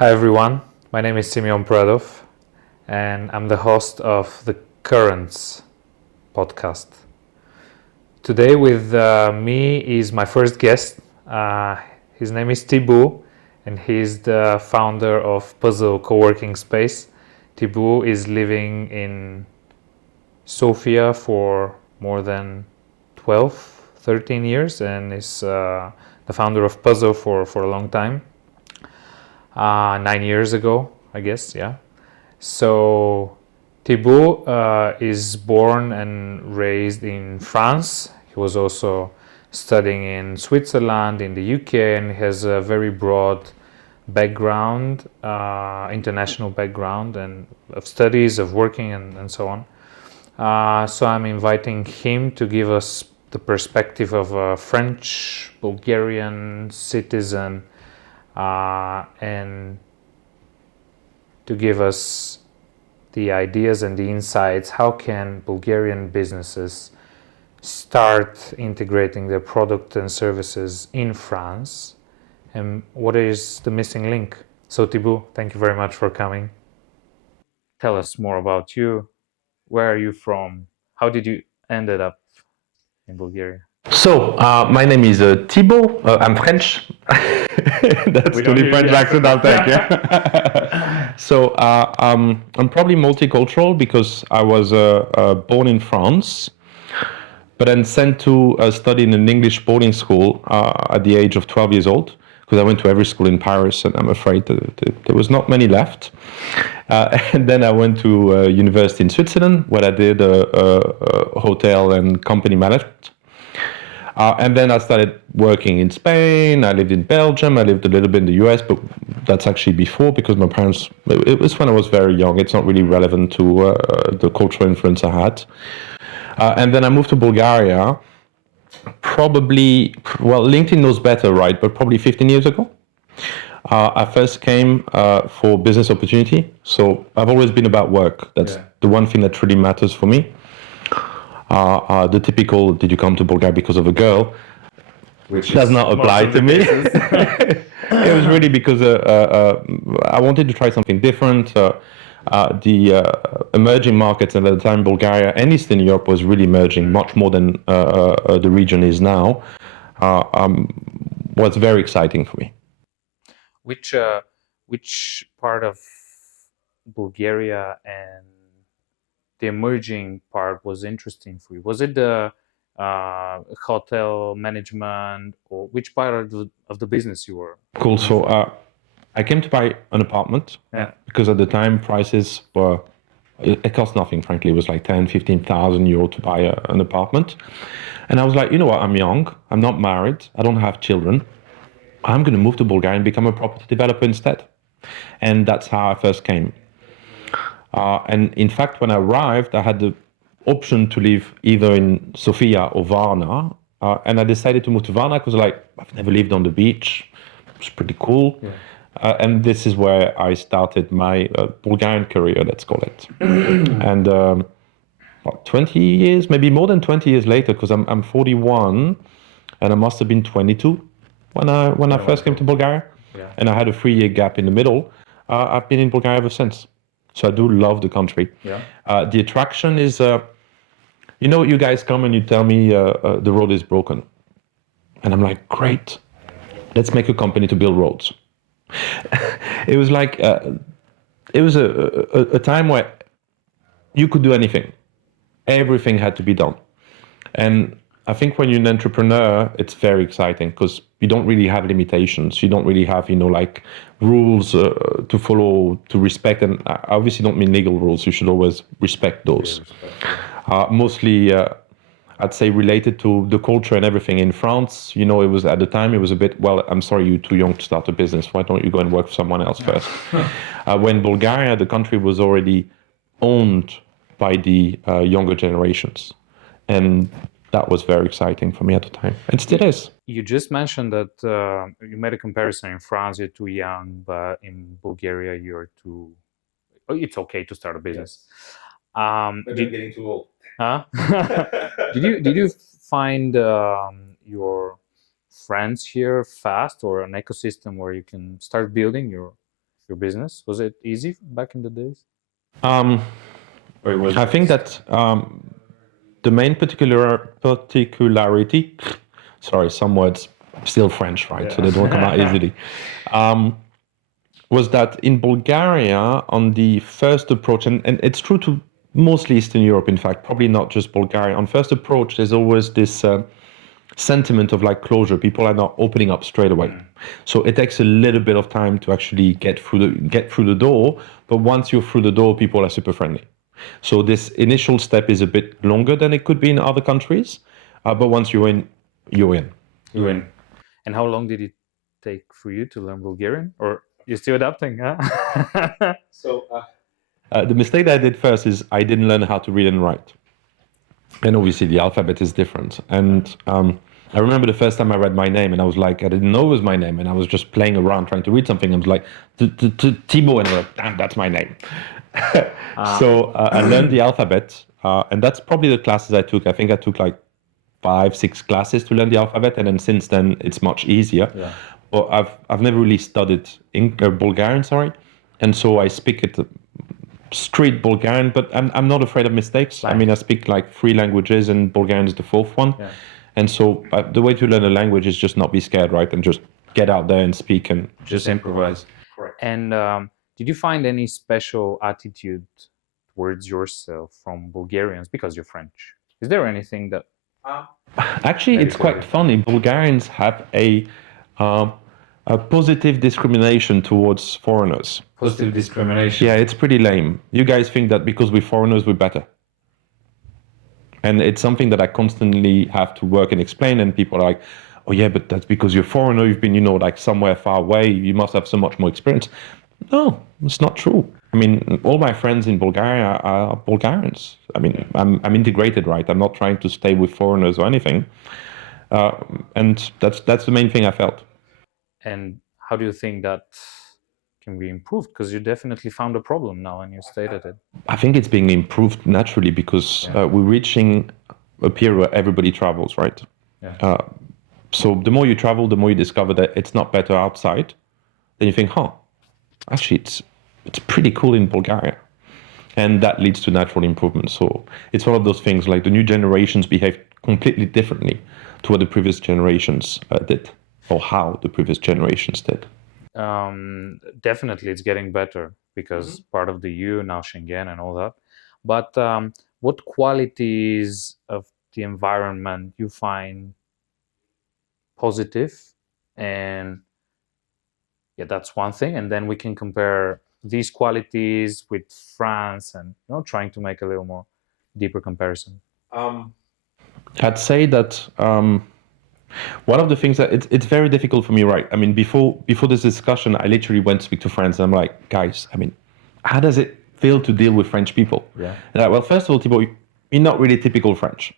Hi everyone, my name is Simeon Pradov and I'm the host of the Currents podcast. Today with me is my first guest. His name is Thibaut and he's the founder of Puzl coworking space. Thibaut is living in Sofia for more than 12, 13 years and is the founder of Puzl for a long time. 9 years ago, I guess, yeah. So Thibaut is born and raised in France. He was also studying in Switzerland, in the UK, and has a very broad background, international background, and of studies, of working, and so on. So I'm inviting him to give us the perspective of a French, Bulgarian citizen, and to give us the ideas and the insights. How can Bulgarian businesses start integrating their product and services in France, and what is the missing link? So Thibaut, thank you very much for coming. Tell us more about you. Where are you from? How did you ended up in Bulgaria? My name is Thibaut. I'm French. That's We to don't the hear French the accent, I'll accent. take. Yeah. I'm probably multicultural because I was born in France, but then sent to study in an English boarding school at the age of 12 years old, because I went to every school in Paris, and I'm afraid that there was not many left. And then I went to university in Switzerland, where I did hotel and company management. And then I started working in Spain. I lived in Belgium. I lived a little bit in the US, but that's actually before, because my parents, it was when I was very young. It's not really relevant to the cultural influence I had. And then I moved to Bulgaria, probably, well, LinkedIn knows better, right? But probably 15 years ago. I first came for business opportunity. So I've always been about work. That's the one thing that really matters for me. The typical, did you come to Bulgaria because of a girl? Which does not apply to me. It was really because I wanted to try something different. The emerging markets at the time, Bulgaria and Eastern Europe, was really emerging much more than the region is now. Was very exciting for me. Which part of Bulgaria and the emerging part was interesting for you? Was it the hotel management, or which part of the business you were? Cool. So I came to buy an apartment because at the time prices were, it cost nothing, frankly. It was like 10, 15,000 euro to buy an apartment. And I was like, you know what, I'm young, I'm not married, I don't have children. I'm going to move to Bulgaria and become a property developer instead. And that's how I first came. And in fact, when I arrived, I had the option to live either in Sofia or Varna. And I decided to move to Varna because, like, I've never lived on the beach. It's pretty cool. Yeah. And this is where I started my Bulgarian career, let's call it. And 20 years, maybe more than 20 years later, because I'm 41, and I must have been 22 when I first came to Bulgaria. Yeah. And I had a 3-year gap in the middle. I've been in Bulgaria ever since. So I do love the country. Yeah. The attraction is, you guys come and you tell me the road is broken. And I'm like, great, let's make a company to build roads. It was like, it was a time where you could do anything. Everything had to be done. And I think when you're an entrepreneur, it's very exciting because you don't really have limitations. You don't really have, like rules to follow, to respect. And I obviously don't mean legal rules. You should always respect those. Mostly, I'd say, related to the culture and everything. In France, it was, at the time, it was a bit, well, I'm sorry, you're too young to start a business. Why don't you go and work for someone else first? When Bulgaria, the country was already owned by the younger generations. And that was very exciting for me at the time. It still is. You just mentioned that you made a comparison. In France, you're too young, but in Bulgaria, you're too... it's okay to start a business. But you're getting too old. Huh? Did you find your friends here fast, or an ecosystem where you can start building your your business? Was it easy back in the days? Um, Or it was I think that the main particularity, sorry, some words still French, right? So they don't come out easily. Was that in Bulgaria, on the first approach, and it's true to mostly Eastern Europe, in fact, probably not just Bulgaria. On first approach, there's always this sentiment of like closure. People are not opening up straight away, so it takes a little bit of time to actually get through the door. But once you're through the door, people are super friendly. So this initial step is a bit longer than it could be in other countries, but once you're in, you're in. You win. And how long did it take for you to learn Bulgarian? Or you're still adapting, huh? So the mistake that I did first is I didn't learn how to read and write. And obviously the alphabet is different. And I remember the first time I read my name and I was like, I didn't know it was my name. And I was just playing around trying to read something. I was like, Thibaut. And I was like, damn, that's my name. So I learned the alphabet. And that's probably the classes I took. I think I took like 5-6 classes to learn the alphabet. And then since then, it's much easier. Yeah. But I've never really studied Bulgarian, sorry. And so I speak it street Bulgarian, but I'm not afraid of mistakes. Right. I mean, I speak like 3 languages and Bulgarian is the 4th one. Yeah. And so the way to learn a language is just not be scared, right? And just get out there and speak and Just improvise. Correct. And did you find any special attitude towards yourself from Bulgarians because you're French? Is there anything that... Actually, it's quite funny. Bulgarians have a positive discrimination towards foreigners. Positive discrimination? Yeah, it's pretty lame. You guys think that because we're foreigners, we're better. And it's something that I constantly have to work and explain. And people are like, oh yeah, but that's because you're a foreigner. You've been, like somewhere far away. You must have so much more experience. No, it's not true. I mean, all my friends in Bulgaria are Bulgarians. I mean, I'm integrated, right? I'm not trying to stay with foreigners or anything. And that's the main thing I felt. And how do you think that can be improved? Because you definitely found a problem now and you stated it. I think it's being improved naturally because we're reaching a period where everybody travels, right? Yeah. So the more you travel, the more you discover that it's not better outside. Then you think, actually, it's pretty cool in Bulgaria. And that leads to natural improvement. So it's one of those things like the new generations behave completely differently to what the previous generations did, or how the previous generations did. Definitely it's getting better because part of the EU, now Schengen and all that. But what qualities of the environment you find positive? And yeah, that's one thing. And then we can compare these qualities with France and trying to make a little more deeper comparison. I'd say that one of the things that it's very difficult for me, right? I mean, before this discussion, I literally went to speak to friends and I'm like, guys, I mean, how does it feel to deal with French people? Yeah. And well, first of all, Thibaut, you're not really typical French.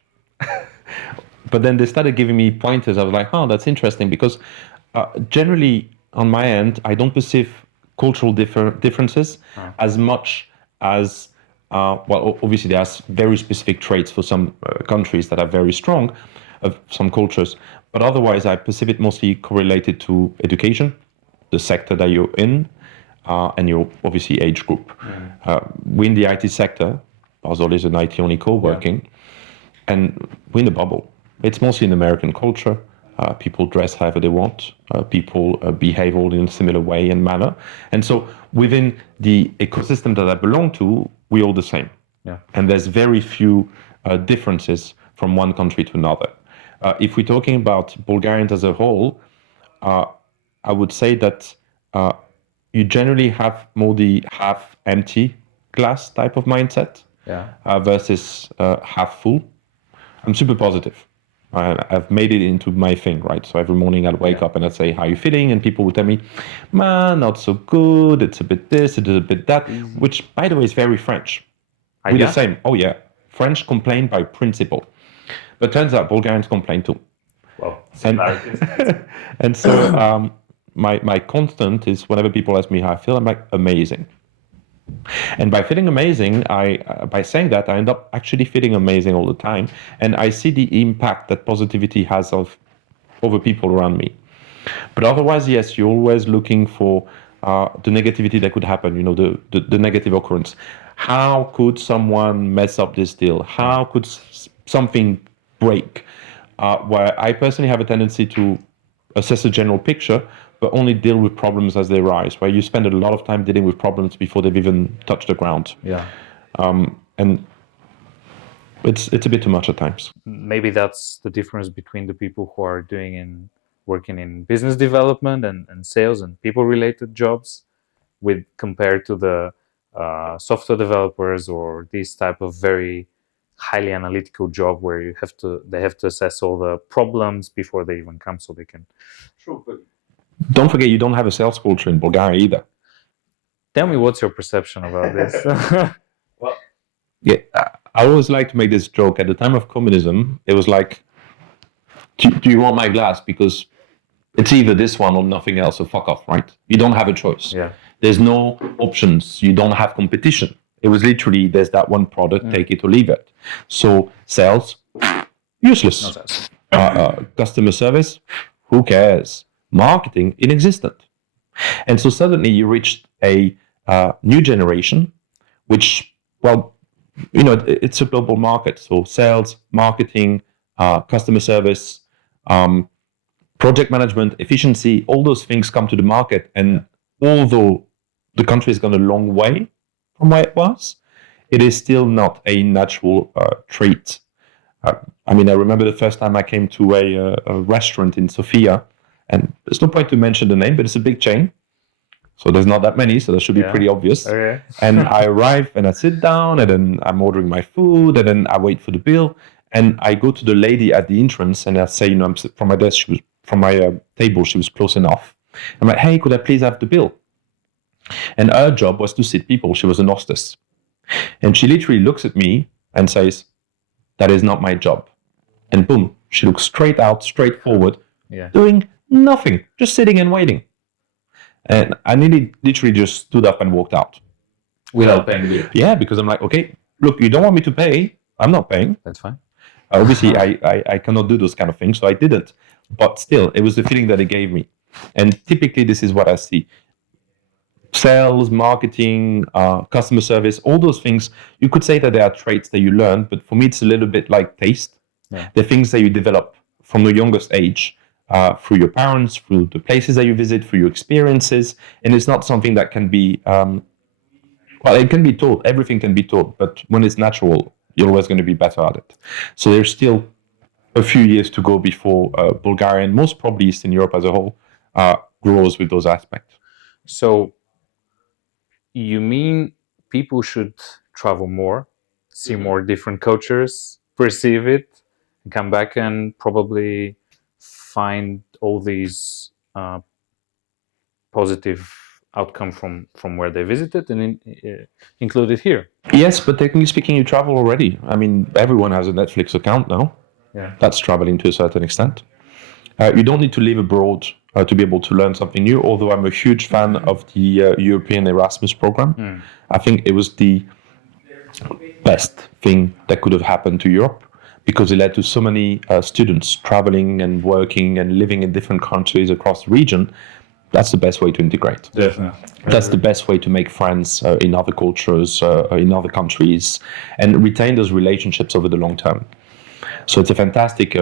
But then they started giving me pointers. I was like, that's interesting because generally on my end, I don't perceive cultural differences as much as, obviously there are very specific traits for some countries that are very strong, of some cultures. But otherwise, I perceive it mostly correlated to education, the sector that you're in, and your obviously age group. We're in the IT sector. Puzl is an IT-only coworking, and we're in the bubble. It's mostly an American culture. People dress however they want. People behave all in a similar way and manner. And so within the ecosystem that I belong to, we're all the same. Yeah. And there's very few differences from one country to another. If we're talking about Bulgarians as a whole, I would say that you generally have more the half empty glass type of mindset versus half full. I'm super positive. I've made it into my thing, right? So every morning I'd wake up and I'd say, how are you feeling? And people would tell me, man, not so good. It's a bit this, it's a bit that, which, by the way, is very French. We're the same. Oh, yeah. French complain by principle. But turns out Bulgarians complain too. Well, and so my constant is whenever people ask me how I feel, I'm like, amazing. And by feeling amazing, by saying that, I end up actually feeling amazing all the time. And I see the impact that positivity has over people around me. But otherwise, yes, you're always looking for the negativity that could happen, the negative occurrence. How could someone mess up this deal? How could something break? Where I personally have a tendency to assess a general picture, but only deal with problems as they rise, where you spend a lot of time dealing with problems before they've even touched the ground. Yeah. And it's a bit too much at times. Maybe that's the difference between the people who are working in business development and sales and people-related jobs, with compared to the software developers or this type of very highly analytical job where they have to assess all the problems before they even come, so they can. Sure, but don't forget, you don't have a sales culture in Bulgaria either. Tell me, what's your perception about this? Well, yeah, I always like to make this joke. At the time of communism, it was like, do you want my glass? Because it's either this one or nothing else, so fuck off, right? You don't have a choice. Yeah. There's no options. You don't have competition. It was literally, there's that one product, take it or leave it. So sales, useless. No sense. Customer service, who cares? Marketing, inexistent. And so suddenly you reached a new generation, which, well, it's a global market. So sales, marketing, customer service, project management, efficiency, all those things come to the market. And although the country has gone a long way from where it was, it is still not a natural trait. I remember the first time I came to a restaurant in Sofia, and there's no point to mention the name, but it's a big chain. So there's not that many, so that should be pretty obvious. Okay. And I arrive and I sit down, and then I'm ordering my food, and then I wait for the bill. And I go to the lady at the entrance, and I say, I'm from my desk, from my table, she was close enough. I'm like, hey, could I please have the bill? And her job was to sit people. She was an hostess. And she literally looks at me and says, that is not my job. And boom, she looks straight forward, doing nothing, just sitting and waiting. And I literally just stood up and walked out. Without paying the bill? Yeah, because I'm like, okay, look, you don't want me to pay, I'm not paying. That's fine. Obviously, I cannot do those kind of things, so I didn't. But still, it was the feeling that it gave me. And typically, this is what I see. Sales, marketing, customer service, all those things, you could say that they are traits that you learn, but for me, it's a little bit like taste. Yeah. They're things that you develop from the youngest age, through your parents, through the places that you visit, through your experiences, and it's not something that can be, it can be taught, everything can be taught, but when it's natural, you're always going to be better at it. So there's still a few years to go before Bulgaria, and most probably Eastern Europe as a whole, grows with those aspects. So you mean people should travel more, see more different cultures, perceive it, and come back and probably find all these positive outcome from where they visited and include it here? Yes, but technically speaking, you travel already. Everyone has a Netflix account now. Yeah. That's traveling to a certain extent. You don't need to live abroad to be able to learn something new, although I'm a huge fan of the European Erasmus program. I think it was the best thing that could have happened to Europe, because it led to so many students traveling and working and living in different countries across the region. That's the best way to integrate. Definitely. That's the best way to make friends in other cultures, in other countries, and retain those relationships over the long term. So it's a fantastic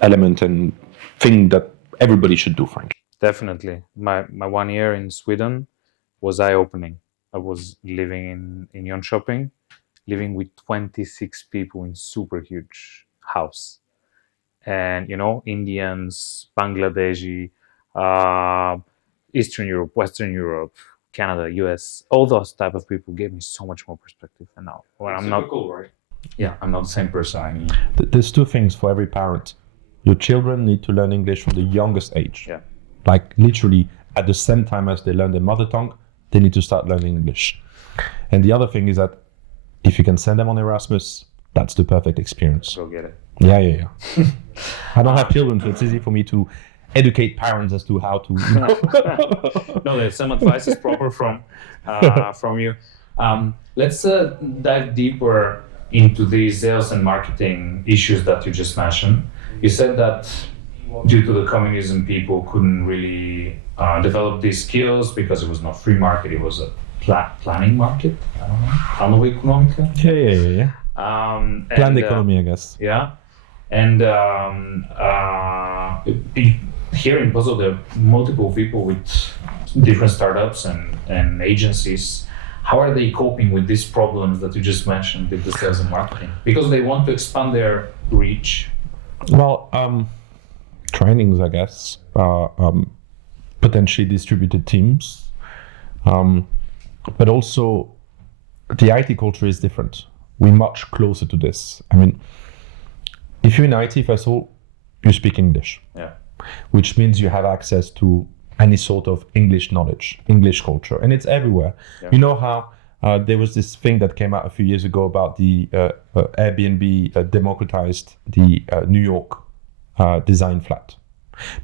element and thing that everybody should do, frankly. Definitely. My 1 year in Sweden was eye-opening. I was living in Jönköping, living with 26 people in super huge house. And, Indians, Bangladeshi, Eastern Europe, Western Europe, Canada, US, all those type of people gave me so much more perspective. And now, I'm not cool, right? Yeah, I'm not the same person. There's two things for every parent. Your children need to learn English from the youngest age. Yeah. Like literally at the same time as they learn their mother tongue, they need to start learning English. And the other thing is that if you can send them on Erasmus, that's the perfect experience. Go get it. Yeah. I don't have children, so it's easy for me to educate parents as to how to. No, there's some advice is proper from you. Let's dive deeper into the sales and marketing issues that you just mentioned. You said that due to the communism, people couldn't really develop these skills because it was not free market, it was a planning market. I don't know. Planowa ekonomika. Yeah. Planned economy, I guess. Yeah. And here in Puzl, there are multiple people with different startups and agencies. How are they coping with these problems that you just mentioned with the sales and marketing? Because they want to expand their reach. Well, trainings, I guess, potentially distributed teams, but also the IT culture is different. We're much closer to this. I mean, if you're in IT, first of all, you speak English, which means you have access to any sort of English knowledge, English culture, and it's everywhere. Yeah. You know how there was this thing that came out a few years ago about the Airbnb democratized the New York design flat,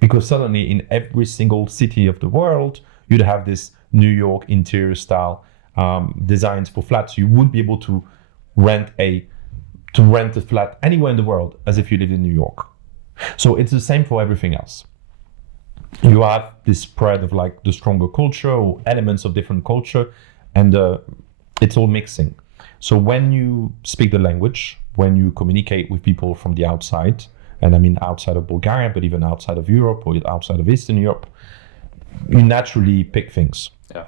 because suddenly in every single city of the world you'd have this New York interior style designs for flats. You would be able to rent a flat anywhere in the world as if you lived in New York. So it's the same for everything else. You have this spread of like the stronger culture or elements of different culture, and it's all mixing. So when you speak the language, when you communicate with people from the outside, and I mean outside of Bulgaria, but even outside of Europe or outside of Eastern Europe, you naturally pick things. Yeah.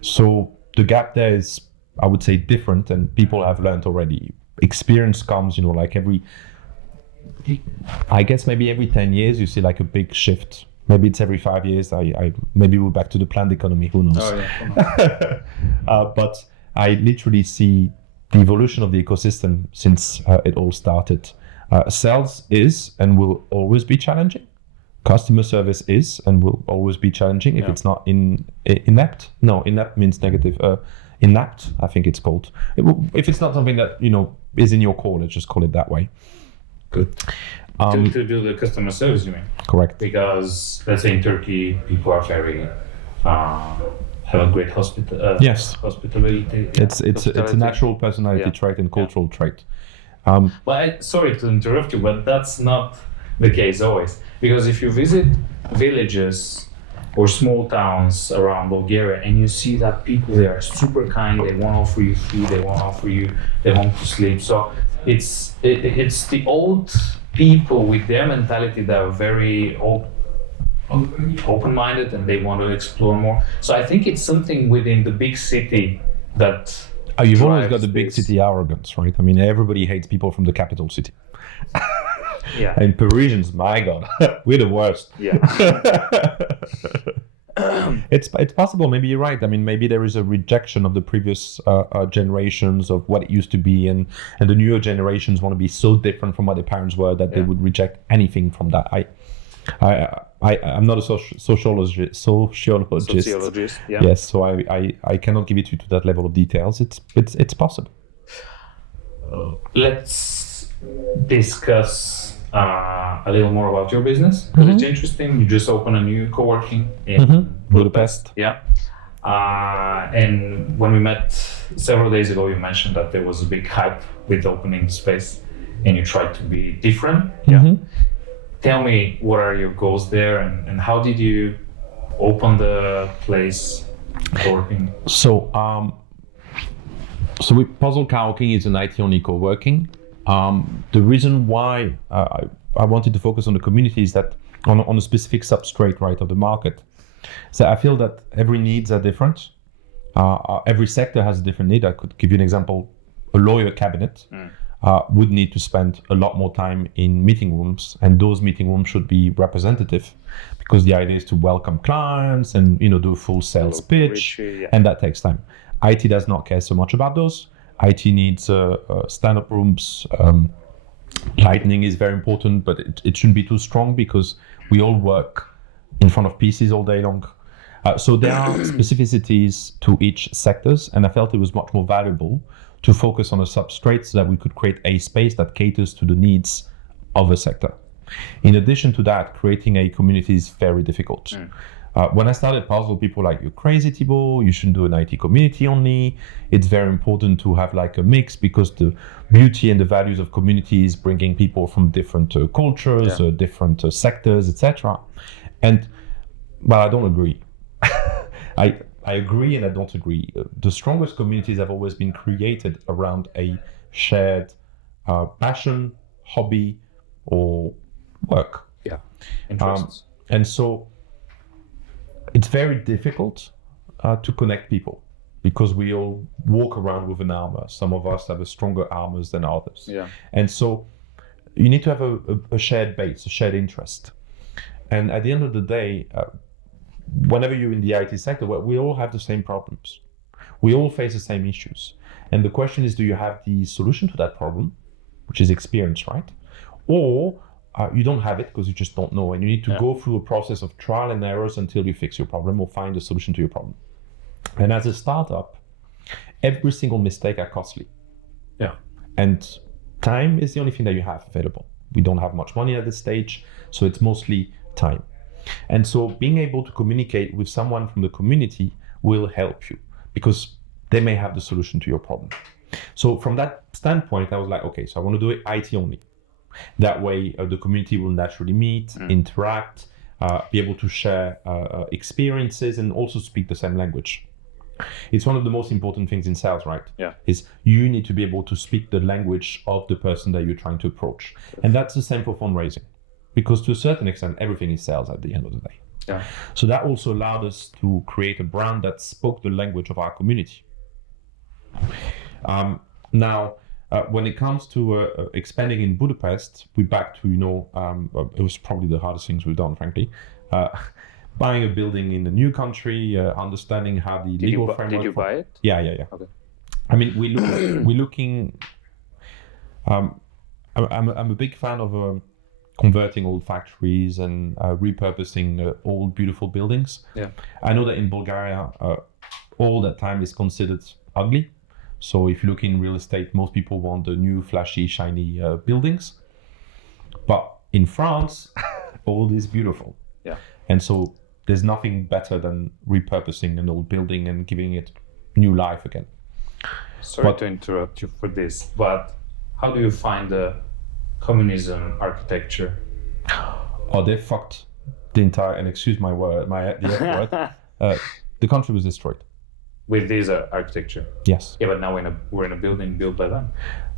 So the gap there is, I would say, different, and people have learned already. Experience comes, like I guess maybe every 10 years you see like a big shift. Maybe it's every 5 years. Maybe we're back to the planned economy. Who knows? Oh, yeah. But I literally see the evolution of the ecosystem since it all started. Sales is and will always be challenging. Customer service is and will always be challenging if it's not inept. No, inept means negative. Inapt, I think it's called. If it's not something that is in your core, let's just call it that way. Good. To do the customer service, you mean? Correct. Because let's say in Turkey, people are very have a great hospitality. It's a natural personality trait and cultural trait. Sorry to interrupt you, but that's not the case always. Because if you visit villages or small towns around Bulgaria and you see that people there are super kind, they want to offer you food, they want to sleep. So it's the old people with their mentality that are very open-minded and they want to explore more. So I think it's something within the big city that you've always got the big city arrogance, right? I mean, everybody hates people from the capital city. Yeah. And Parisians, my God, we're the worst. Yeah. It's possible. Maybe you're right. I mean, maybe there is a rejection of the previous generations of what it used to be, and the newer generations want to be so different from what their parents were that they would reject anything from that. I'm not a sociologist. Yeah. Yes, so I cannot give it to that level of details. It's possible. Let's discuss a little more about your business, because it's interesting. You just opened a new coworking in Budapest. Yeah. And when we met several days ago, you mentioned that there was a big hype with opening the space and you tried to be different. Yeah. Tell me, what are your goals there, and how did you open the place coworking? So Puzl coworking is an IT-only coworking. The reason why I wanted to focus on the community is that on a specific substrate, right, of the market. So I feel that every needs are different. Every sector has a different need. I could give you an example. A lawyer cabinet would need to spend a lot more time in meeting rooms, and those meeting rooms should be representative, because the idea is to welcome clients and do a full sales pitch, and that takes time. IT does not care so much about those. IT needs stand-up rooms. Lighting is very important, but it shouldn't be too strong because we all work in front of PCs all day long. So there are specificities to each sectors, and I felt it was much more valuable to focus on a substrate so that we could create a space that caters to the needs of a sector. In addition to that, creating a community is very difficult. When I started Puzl, people were like, "You're crazy, Thibaut, you shouldn't do an IT community only. It's very important to have like a mix, because the beauty and the values of community is bringing people from different cultures, different sectors, etc." And But I don't agree. I agree and I don't agree. The strongest communities have always been created around a shared passion, hobby, or work. Yeah, interests. And so it's very difficult to connect people because we all walk around with an armor. Some of us have a stronger armors than others. Yeah. And so you need to have a shared base, a shared interest. And at the end of the day, whenever you're in the IT sector, we all have the same problems. We all face the same issues. And the question is, do you have the solution to that problem, which is experience, right? Or you don't have it because you just don't know. And you need to go through a process of trial and errors until you fix your problem or find a solution to your problem. And as a startup, every single mistake are costly. Yeah. And time is the only thing that you have available. We don't have much money at this stage, so it's mostly time. And so being able to communicate with someone from the community will help you because they may have the solution to your problem. So from that standpoint, I was like, okay, so I want to do it IT only. That way, the community will naturally meet, interact, be able to share experiences and also speak the same language. It's one of the most important things in sales, right? Yeah. Is you need to be able to speak the language of the person that you're trying to approach. And that's the same for fundraising. Because to a certain extent, everything is sales at the end of the day. Yeah. So that also allowed us to create a brand that spoke the language of our community. Now, when it comes to expanding in Budapest, we're back to, it was probably the hardest things we've done, frankly. Buying a building in a new country, understanding how the legal framework. Did you buy it? Yeah. Okay. I mean, we're looking. I'm a big fan of converting old factories and repurposing old beautiful buildings. Yeah. I know that in Bulgaria, all that time is considered ugly. So if you look in real estate, most people want the new flashy, shiny buildings. But in France, old is beautiful. Yeah. And so there's nothing better than repurposing an old building and giving it new life again. Sorry to interrupt you for this, but how do you find the communism architecture? Oh, they fucked the entire, and excuse my word, the F word. The country was destroyed. With this architecture? Yes. Yeah, but now we're in a building built by them,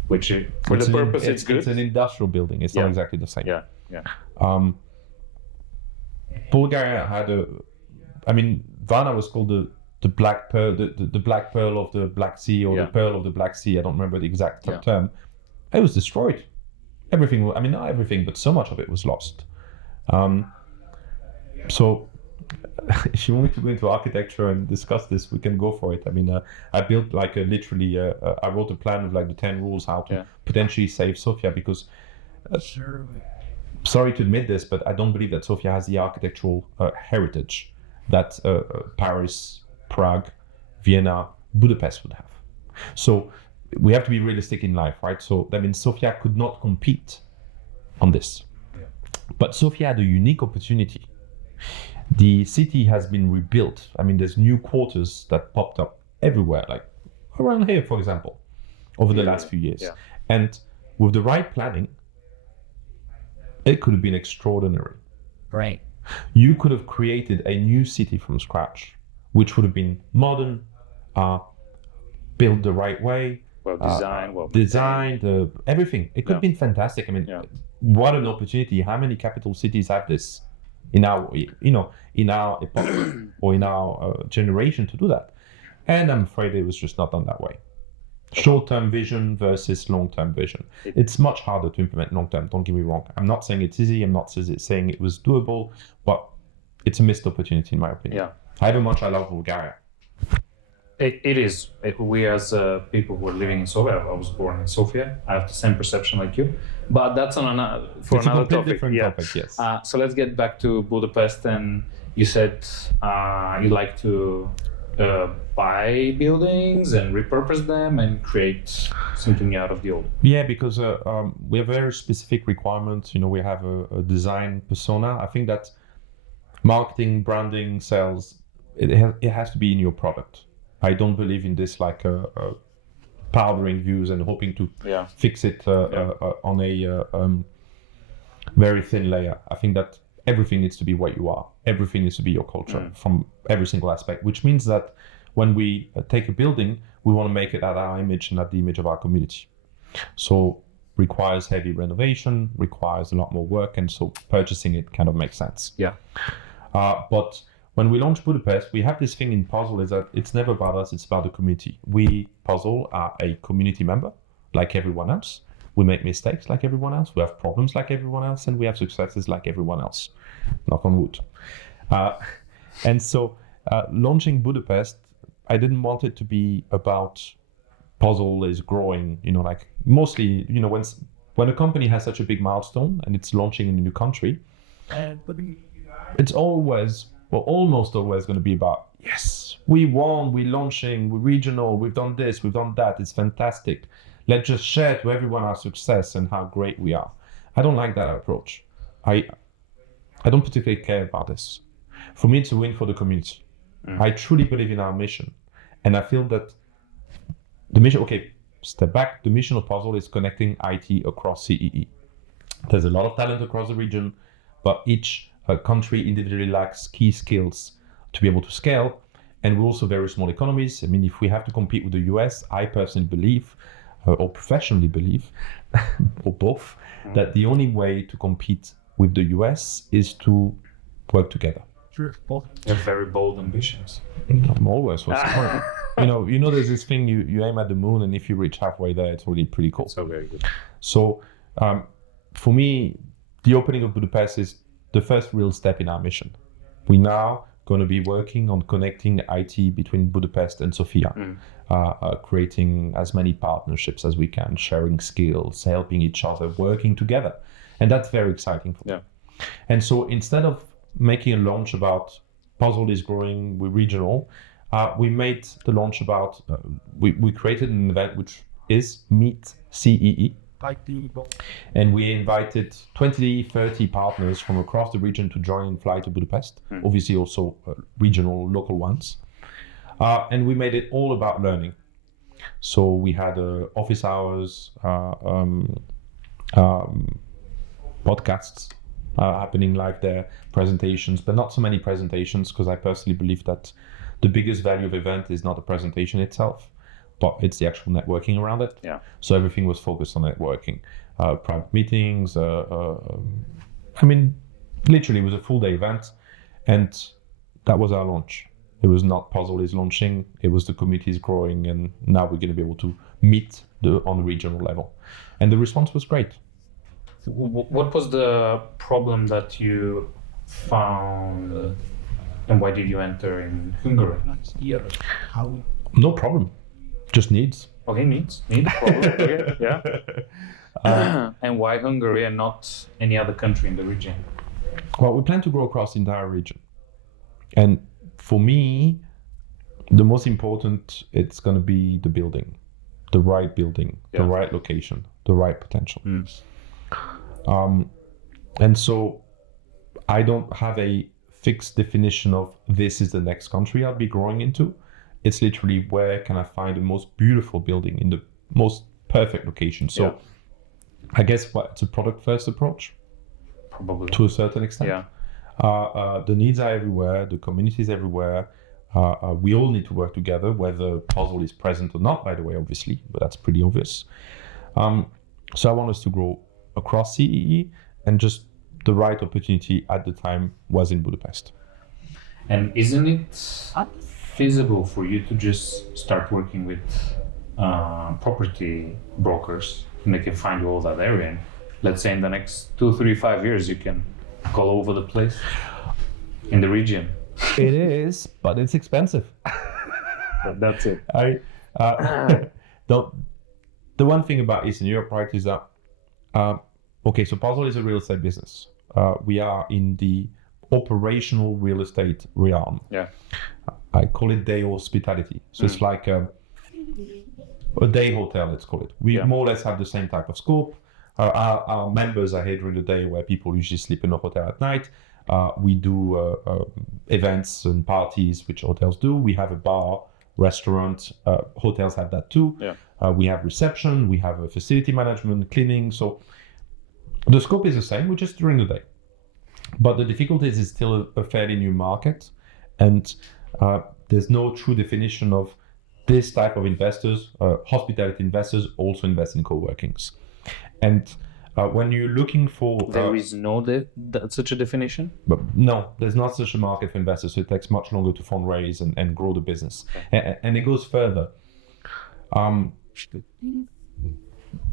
which for the purpose it's good. It's an industrial building. It's not exactly the same. Yeah. Bulgaria had Varna was called the black pearl, the black pearl of the Black Sea, or the pearl of the Black Sea. I don't remember the exact term. It was destroyed. Everything, not everything, but so much of it was lost. So if you want me to go into architecture and discuss this, we can go for it. I mean, I built I wrote a plan of the 10 rules how to potentially save Sofia because sorry to admit this, but I don't believe that Sofia has the architectural heritage that Paris, Prague, Vienna, Budapest would have. So we have to be realistic in life, right? So that means Sofia could not compete on this. But Sofia had a unique opportunity. The city has been rebuilt. I mean, there's new quarters that popped up everywhere, like around here, for example, over the last few years. Yeah. And with the right planning, it could have been extraordinary. Right. You could have created a new city from scratch, which would have been modern, built the right way, designed, everything. It could have been fantastic. I mean, what an opportunity! How many capital cities have this in our epoch or in our generation to do that? And I'm afraid it was just not done that way. Short-term vision versus long-term vision. It's much harder to implement long-term, don't get me wrong. I'm not saying it's easy, I'm not saying it was doable, but it's a missed opportunity in my opinion. Yeah. However much I love Bulgaria. It is. We as people who are living in Sofia, I was born in Sofia, I have the same perception like you, but that's on another topic. Different topic, yes. So let's get back to Budapest, and you said you like to buy buildings and repurpose them and create something out of the old. Yeah, because we have very specific requirements. We have a design persona. I think that marketing, branding, sales, it has to be in your product. I don't believe in this powdering views and hoping to fix it on a very thin layer. I think that everything needs to be what you are. Everything needs to be your culture from every single aspect, which means that when we take a building, we want to make it at our image and at the image of our community. So requires heavy renovation, requires a lot more work, and so purchasing it kind of makes sense. Yeah. But when we launched Budapest, we have this thing in Puzl is that it's never about us, it's about the community. We, Puzl, are a community member, like everyone else. We make mistakes like everyone else. We have problems like everyone else, and we have successes like everyone else. Knock on wood. And so launching Budapest, I didn't want it to be about Puzl is growing, like mostly, when a company has such a big milestone and it's launching in a new country, it's always, well, almost always going to be about, yes, we won, we're launching, we're regional, we've done this, we've done that, it's fantastic. Let's just share to everyone our success and how great we are. I don't like that approach. I don't particularly care about this. For me, it's a win for the community. I truly believe in our mission. And I feel that the mission, okay, step back, the mission of Puzl is connecting IT across CEE. There's a lot of talent across the region, but each country individually lacks key skills to be able to scale. And we're also very small economies. I mean, if we have to compete with the US, I personally believe, or professionally believe, or both, that the only way to compete with the US is to work together. Sure. You have very bold ambitions. I'm always. What's the point? There's this thing, you aim at the moon, and if you reach halfway there, it's already pretty cool. So very good. So for me, the opening of Budapest is the first real step in our mission. We're now going to be working on connecting IT between Budapest and Sofia, creating as many partnerships as we can, sharing skills, helping each other, working together. And that's very exciting for me. Yeah. And so instead of making a launch about Puzl is growing, we're regional, we made the launch about, we created an event which is Meet CEE. And we invited 20, 30 partners from across the region to join and fly to Budapest, obviously also regional, local ones. And we made it all about learning. So we had office hours, podcasts happening live there, presentations, but not so many presentations, because I personally believe that the biggest value of event is not the presentation itself, but it's the actual networking around it. Yeah. So everything was focused on networking, private meetings. Literally it was a full day event, and that was our launch. It was not Puzl is launching, it was the community is growing, and now we're going to be able to meet on the regional level. And the response was great. What was the problem that you found, and why did you enter in Hungary? No problem, just needs. Okay, needs problem. Okay, yeah. And why Hungary and not any other country in the region? Well, we plan to grow across the entire region, and for me, the most important, it's going to be the building, the right location, the right potential. And so I don't have a fixed definition of this is the next country I'll be growing into. It's literally where can I find the most beautiful building in the most perfect location. So I guess it's a product first approach. Probably. To a certain extent. Yeah. The needs are everywhere, the community is everywhere. We all need to work together, whether Puzl is present or not, by the way, obviously, but that's pretty obvious. So I want us to grow across CEE, and just the right opportunity at the time was in Budapest. And isn't it feasible for you to just start working with property brokers and they can find you all that area? And let's say in the next 2, 3, 5 years, you can go all over the place in the region. It is, but it's expensive. That's it. The one thing about Eastern Europe, right, is that so Puzl is a real estate business. We are in the operational real estate realm. Yeah. I call it day hospitality. So it's like a day hotel, let's call it. We more or less have the same type of scope. Our members are here during the day, where people usually sleep in a hotel at night. We do events and parties, which hotels do. We have a bar, restaurant. Hotels have that too. Yeah. We have reception. We have a facility management, cleaning. So the scope is the same, which is during the day. But the difficulties is still a fairly new market, and there's no true definition of this type of investors. Hospitality investors also invest in co-workings, and when you're looking for... There is no such a definition? But no, there's not such a market for investors, so it takes much longer to fundraise and grow the business. Okay. And it goes further.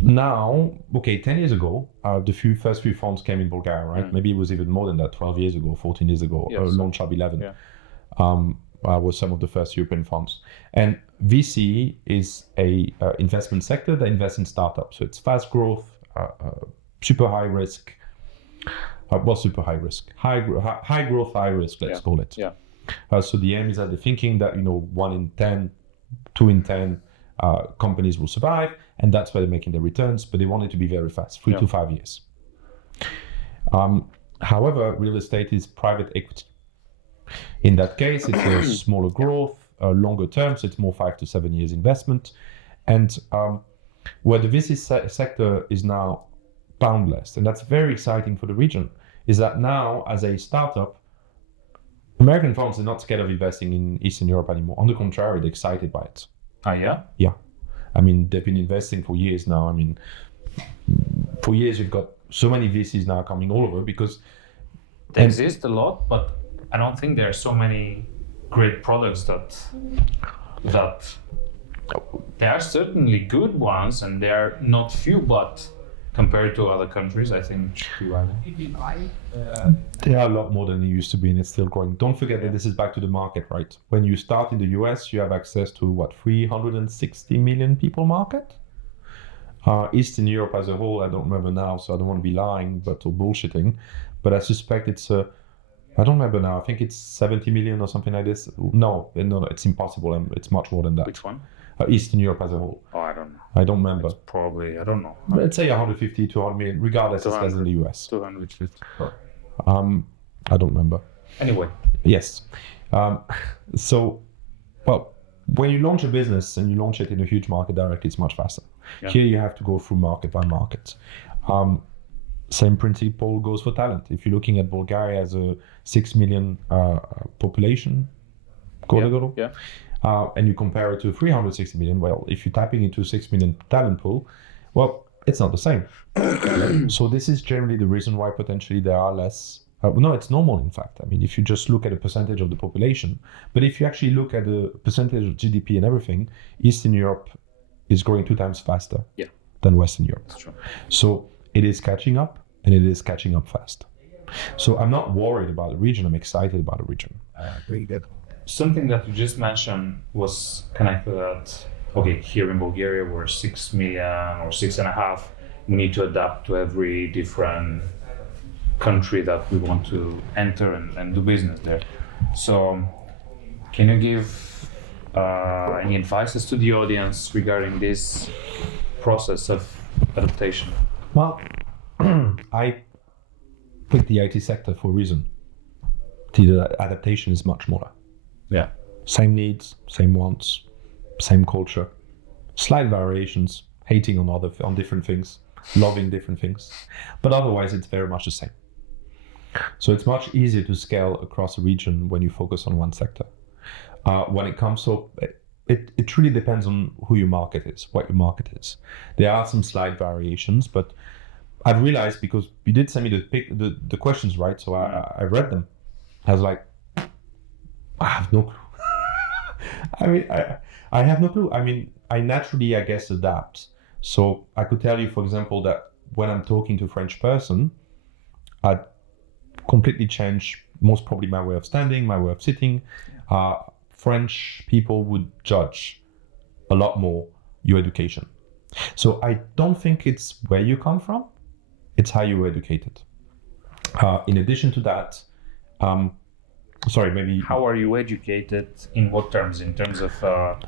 Now, 10 years ago, the first few funds came in Bulgaria, right? Maybe it was even more than that, 12 years ago, 14 years ago, Launch Hub 11. Yeah. Was some of the first European funds. And VC is a investment sector that invests in startups. So it's fast growth, super high risk. Super high risk? High growth, high risk, let's call it. Yeah. So the aim is that they're thinking that, 1 in 10, 2 in 10 companies will survive, and that's why they're making their returns, but they want it to be very fast, 3 to 5 years. However, real estate is private equity. In that case, it's a smaller growth, longer term, so it's more 5 to 7 years investment. And where the VC sector is now boundless, and that's very exciting for the region, is that now, as a startup, American funds are not scared of investing in Eastern Europe anymore. On the contrary, they're excited by it. Yeah? Yeah. I mean, they've been investing for years now. I mean, for years, you've got so many VCs now coming all over because... They exist a lot, but I don't think there are so many great products that there are certainly good ones, and there are not few, but compared to other countries, I think there are a lot more than there used to be, and it's still growing. Don't forget that this is back to the market, right? When you start in the US, you have access to 360 million people market. Eastern Europe as a whole, I don't remember now, so I don't want to be lying or bullshitting, but I suspect it's I don't remember now. I think it's 70 million or something like this. No, it's impossible. It's much more than that. Which one? Eastern Europe as a whole. Oh, I don't know. I don't remember. It's probably, I don't know. Let's say 150, 200 million, regardless, it's less than the US. 250. I don't remember. Anyway. Yes. When you launch a business and you launch it in a huge market directly, it's much faster. Yeah. Here you have to go through market by market. Same principle goes for talent. If you're looking at Bulgaria as a 6 million population, and you compare it to 360 million, well, if you're tapping into a 6 million talent pool, well, it's not the same. So this is generally the reason why potentially there are less. No, it's normal, in fact. I mean, if you just look at a percentage of the population, but if you actually look at the percentage of GDP and everything, Eastern Europe is growing 2 times faster than Western Europe. That's true. So it is catching up, and it is catching up fast. So I'm not worried about the region. I'm excited about the region. Very good. Something that you just mentioned was connected that, here in Bulgaria we're 6 million or 6.5. We need to adapt to every different country that we want to enter and do business there. So can you give any advices to the audience regarding this process of adaptation? Well, I picked the IT sector for a reason. The adaptation is much smaller. Yeah. Same needs, same wants, same culture, slight variations, hating on different things, loving different things, but otherwise it's very much the same. So it's much easier to scale across a region when you focus on one sector. When it comes to it really depends on who your market is, what your market is. There are some slight variations, but I've realized, because you did send me the questions, right? So I read them. I was like, I have no clue. I mean, I have no clue. I mean, I naturally, I guess, adapt. So I could tell you, for example, that when I'm talking to a French person, I'd completely change most probably my way of standing, my way of sitting. French people would judge a lot more your education. So I don't think it's where you come from, it's how you were educated. In addition to that, how are you educated? In what terms? In terms of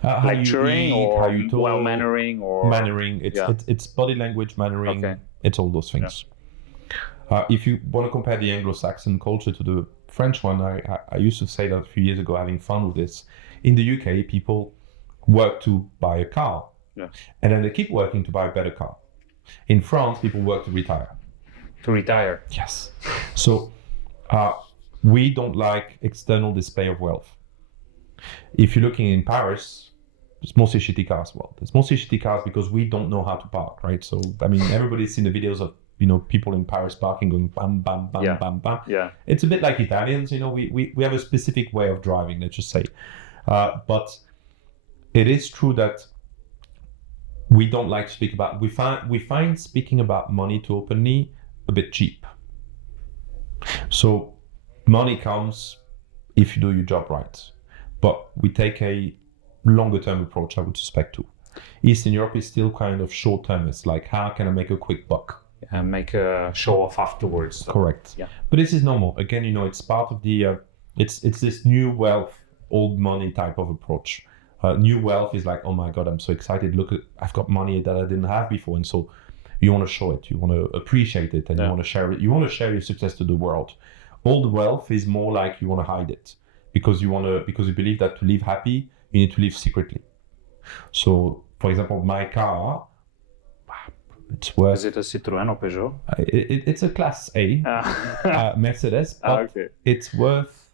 lecturing, how you eat, or how you talk, mannering, or mannering? It's body language, mannering. Okay. It's all those things. Yeah. If you want to compare the Anglo-Saxon culture to the French one, I used to say that a few years ago, having fun with this. In the UK, people work to buy a car, and then they keep working to buy a better car. In France, people work to retire. To retire? Yes. So We don't like external display of wealth. If you're looking in Paris, it's mostly shitty cars. Well, it's mostly shitty cars because we don't know how to park, right? So, I mean, everybody's seen the videos of, people in Paris parking going bam, bam, bam, bam, bam. Yeah. It's a bit like Italians, we have a specific way of driving, let's just say. But it is true that we don't like to speak about, we find speaking about money too openly a bit cheap. So money comes if you do your job right. But we take a longer term approach, I would suspect too. Eastern Europe is still kind of short term. It's like, how can I make a quick buck? And make a show off afterwards. So. Correct. Yeah. But this is normal. Again, it's part of the, it's this new wealth, old money type of approach. New wealth is like, oh my God, I'm so excited. Look, I've got money that I didn't have before. And so you want to show it, you want to appreciate it, and you want to share it. You want to share your success to the world. Old wealth is more like you want to hide it because you believe that to live happy, you need to live secretly. So, for example, my car, it's worth... Is it a Citroën or Peugeot? It's a Class A Mercedes, but okay. It's worth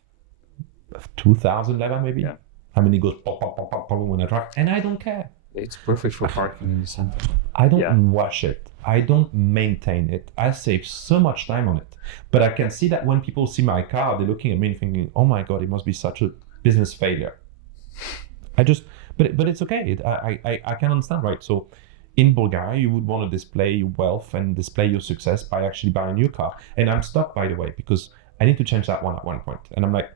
2,000 leva maybe. Yeah. I mean, it goes pop, pop, pop, pop, pop when I drive, and I don't care. It's perfect for parking in the center. I don't wash it. I don't maintain it. I save so much time on it. But I can see that when people see my car, they're looking at me and thinking, oh my God, it must be such a business failure. But it's okay. I can understand, right? So in Bulgaria, you would want to display your wealth and display your success by actually buying a new car. And I'm stuck, by the way, because I need to change that one at one point. And I'm like,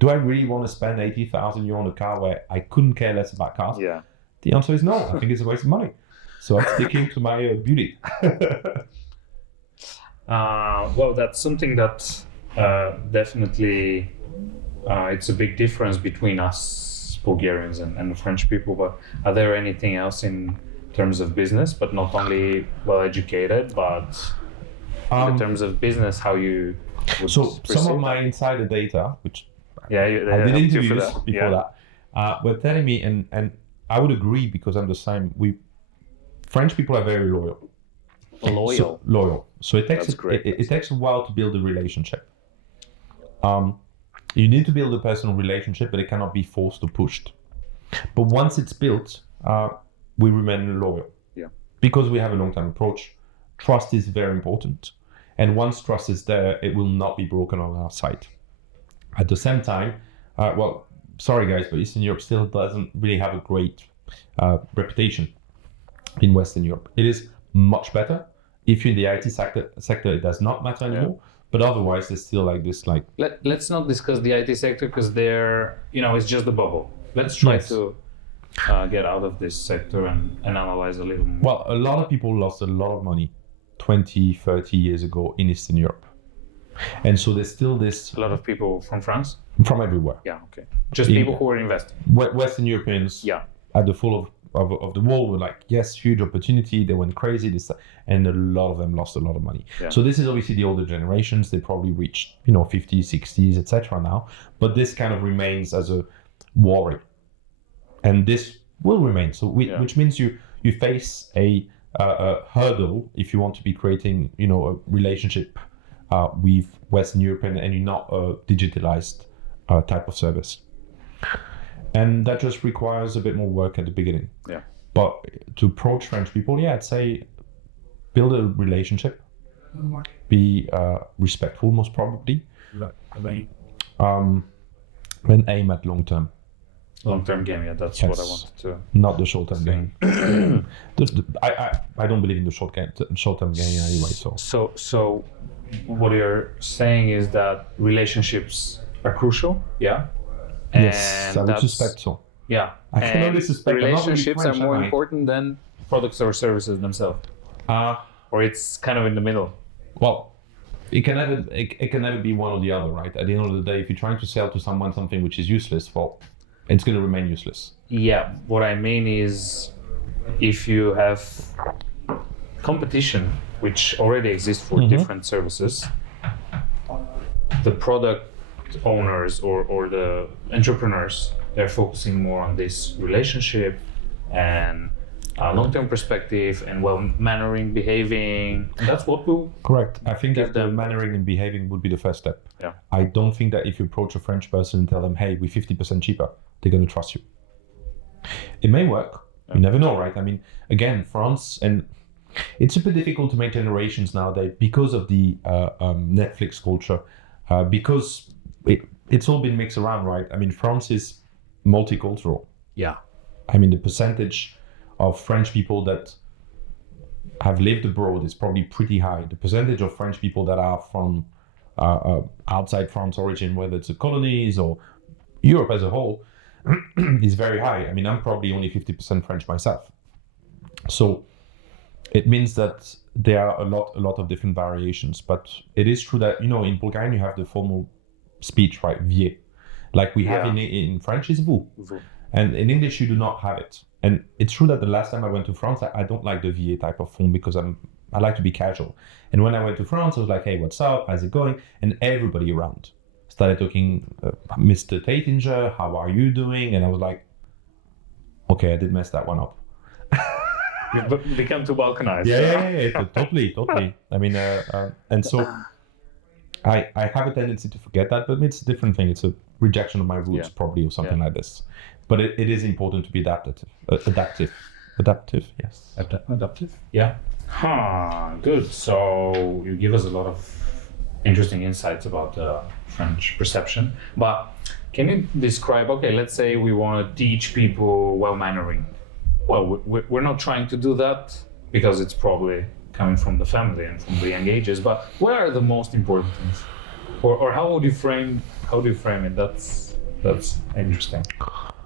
do I really want to spend 80,000 euro on a car where I couldn't care less about cars? Yeah. The answer is no. I think it's a waste of money. So I'm sticking to my beauty. Well, that's something that definitely it's a big difference between us Bulgarians and French people. But are there anything else in terms of business, but not only well educated, but in terms of business, how you would some of my insider data, which I did interviews before that, were telling me, and I would agree because I'm the same. French people are very loyal. Loyal. So it takes a while to build a relationship. You need to build a personal relationship, but it cannot be forced or pushed. But once it's built, we remain loyal. Yeah. Because we have a long-term approach. Trust is very important. And once trust is there, it will not be broken on our side. At the same time, sorry guys, but Eastern Europe still doesn't really have a great reputation in Western Europe. It is much better. If you're in the IT sector, it does not matter anymore. Yeah. But otherwise, there's still like this. Let's not discuss the IT sector because it's just the bubble. Let's try to get out of this sector and analyze a little more. Well, a lot of people lost a lot of money 20, 30 years ago in Eastern Europe. And so there's still this... A lot of people from France? From everywhere. Yeah, okay. Just people who are investing. Western Europeans at the full of the wall were like, yes, huge opportunity. They went crazy. And a lot of them lost a lot of money. Yeah. So this is obviously the older generations. They probably reached, 50s, 60s, etc. now. But this kind of remains as a worry. And this will remain. So which means you face a hurdle if you want to be creating, a relationship with Western European and you're not a digitalized type of service. And that just requires a bit more work at the beginning. Yeah. But to approach French people, I'd say build a relationship, be respectful most probably, and aim at long-term. Long-term game, that's what I wanted to... Not the short-term game. I don't believe in the short-term game anyway. So what you're saying is that relationships are crucial, yeah? Yes, I would suspect so. Yeah, I can only suspect relationships are more important than products or services themselves. Or it's kind of in the middle. Well, it can never be one or the other, right? At the end of the day, if you're trying to sell to someone something which is useless, it's going to remain useless. Yeah, what I mean is if you have competition, which already exists for different services, the product owners or the entrepreneurs, they're focusing more on this relationship and long-term perspective and mannering, behaving. And that's what will... Correct. I think that the mannering and behaving would be the first step. I don't think that if you approach a French person and tell them, hey, we're 50% cheaper, they're going to trust you. It may work. You never know, right? I mean, again, France, and it's super difficult to make generations nowadays because of the Netflix culture, because it's all been mixed around, right? I mean, France is multicultural. Yeah. I mean, the percentage of French people that have lived abroad is probably pretty high. The percentage of French people that are from outside France origin, whether it's the colonies or Europe as a whole, is very high. I mean, I'm probably only 50% French myself. So it means that there are a lot of different variations. But it is true that, in Bulgarian, you have the formal speech, right? Vie. Like we have in French is vous. And in English, you do not have it. And it's true that the last time I went to France, I don't like the vie type of form because I like to be casual. And when I went to France, I was like, hey, what's up? How's it going? And everybody around started talking, Mr. Taittinger, how are you doing? And I was like, okay, I did mess that one up. You've become too balkanized. Yeah, totally. I mean, and so I have a tendency to forget that, but it's a different thing. It's a rejection of my roots, probably, or something like this. But it is important to be adaptive, yes. Adaptive? Yeah. Good. So you give us a lot of interesting insights about the French perception. But can you describe, let's say we want to teach people well-mannering. Well, we're not trying to do that because it's probably coming from the family and from the young ages, but what are the most important things? Or how would you frame it? That's interesting.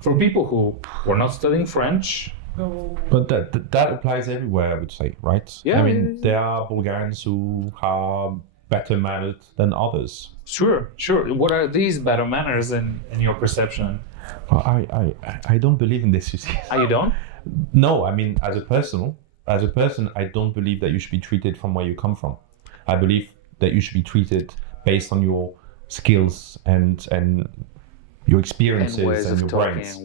For people who were not studying French. But that applies everywhere, I would say, right? Yeah. I mean, there are Bulgarians who are better mannered than others. Sure. What are these better manners in your perception? Well, I don't believe in this, you see. You don't? No, I mean, as a person, I don't believe that you should be treated from where you come from. I believe that you should be treated based on your skills and your experiences and your brains.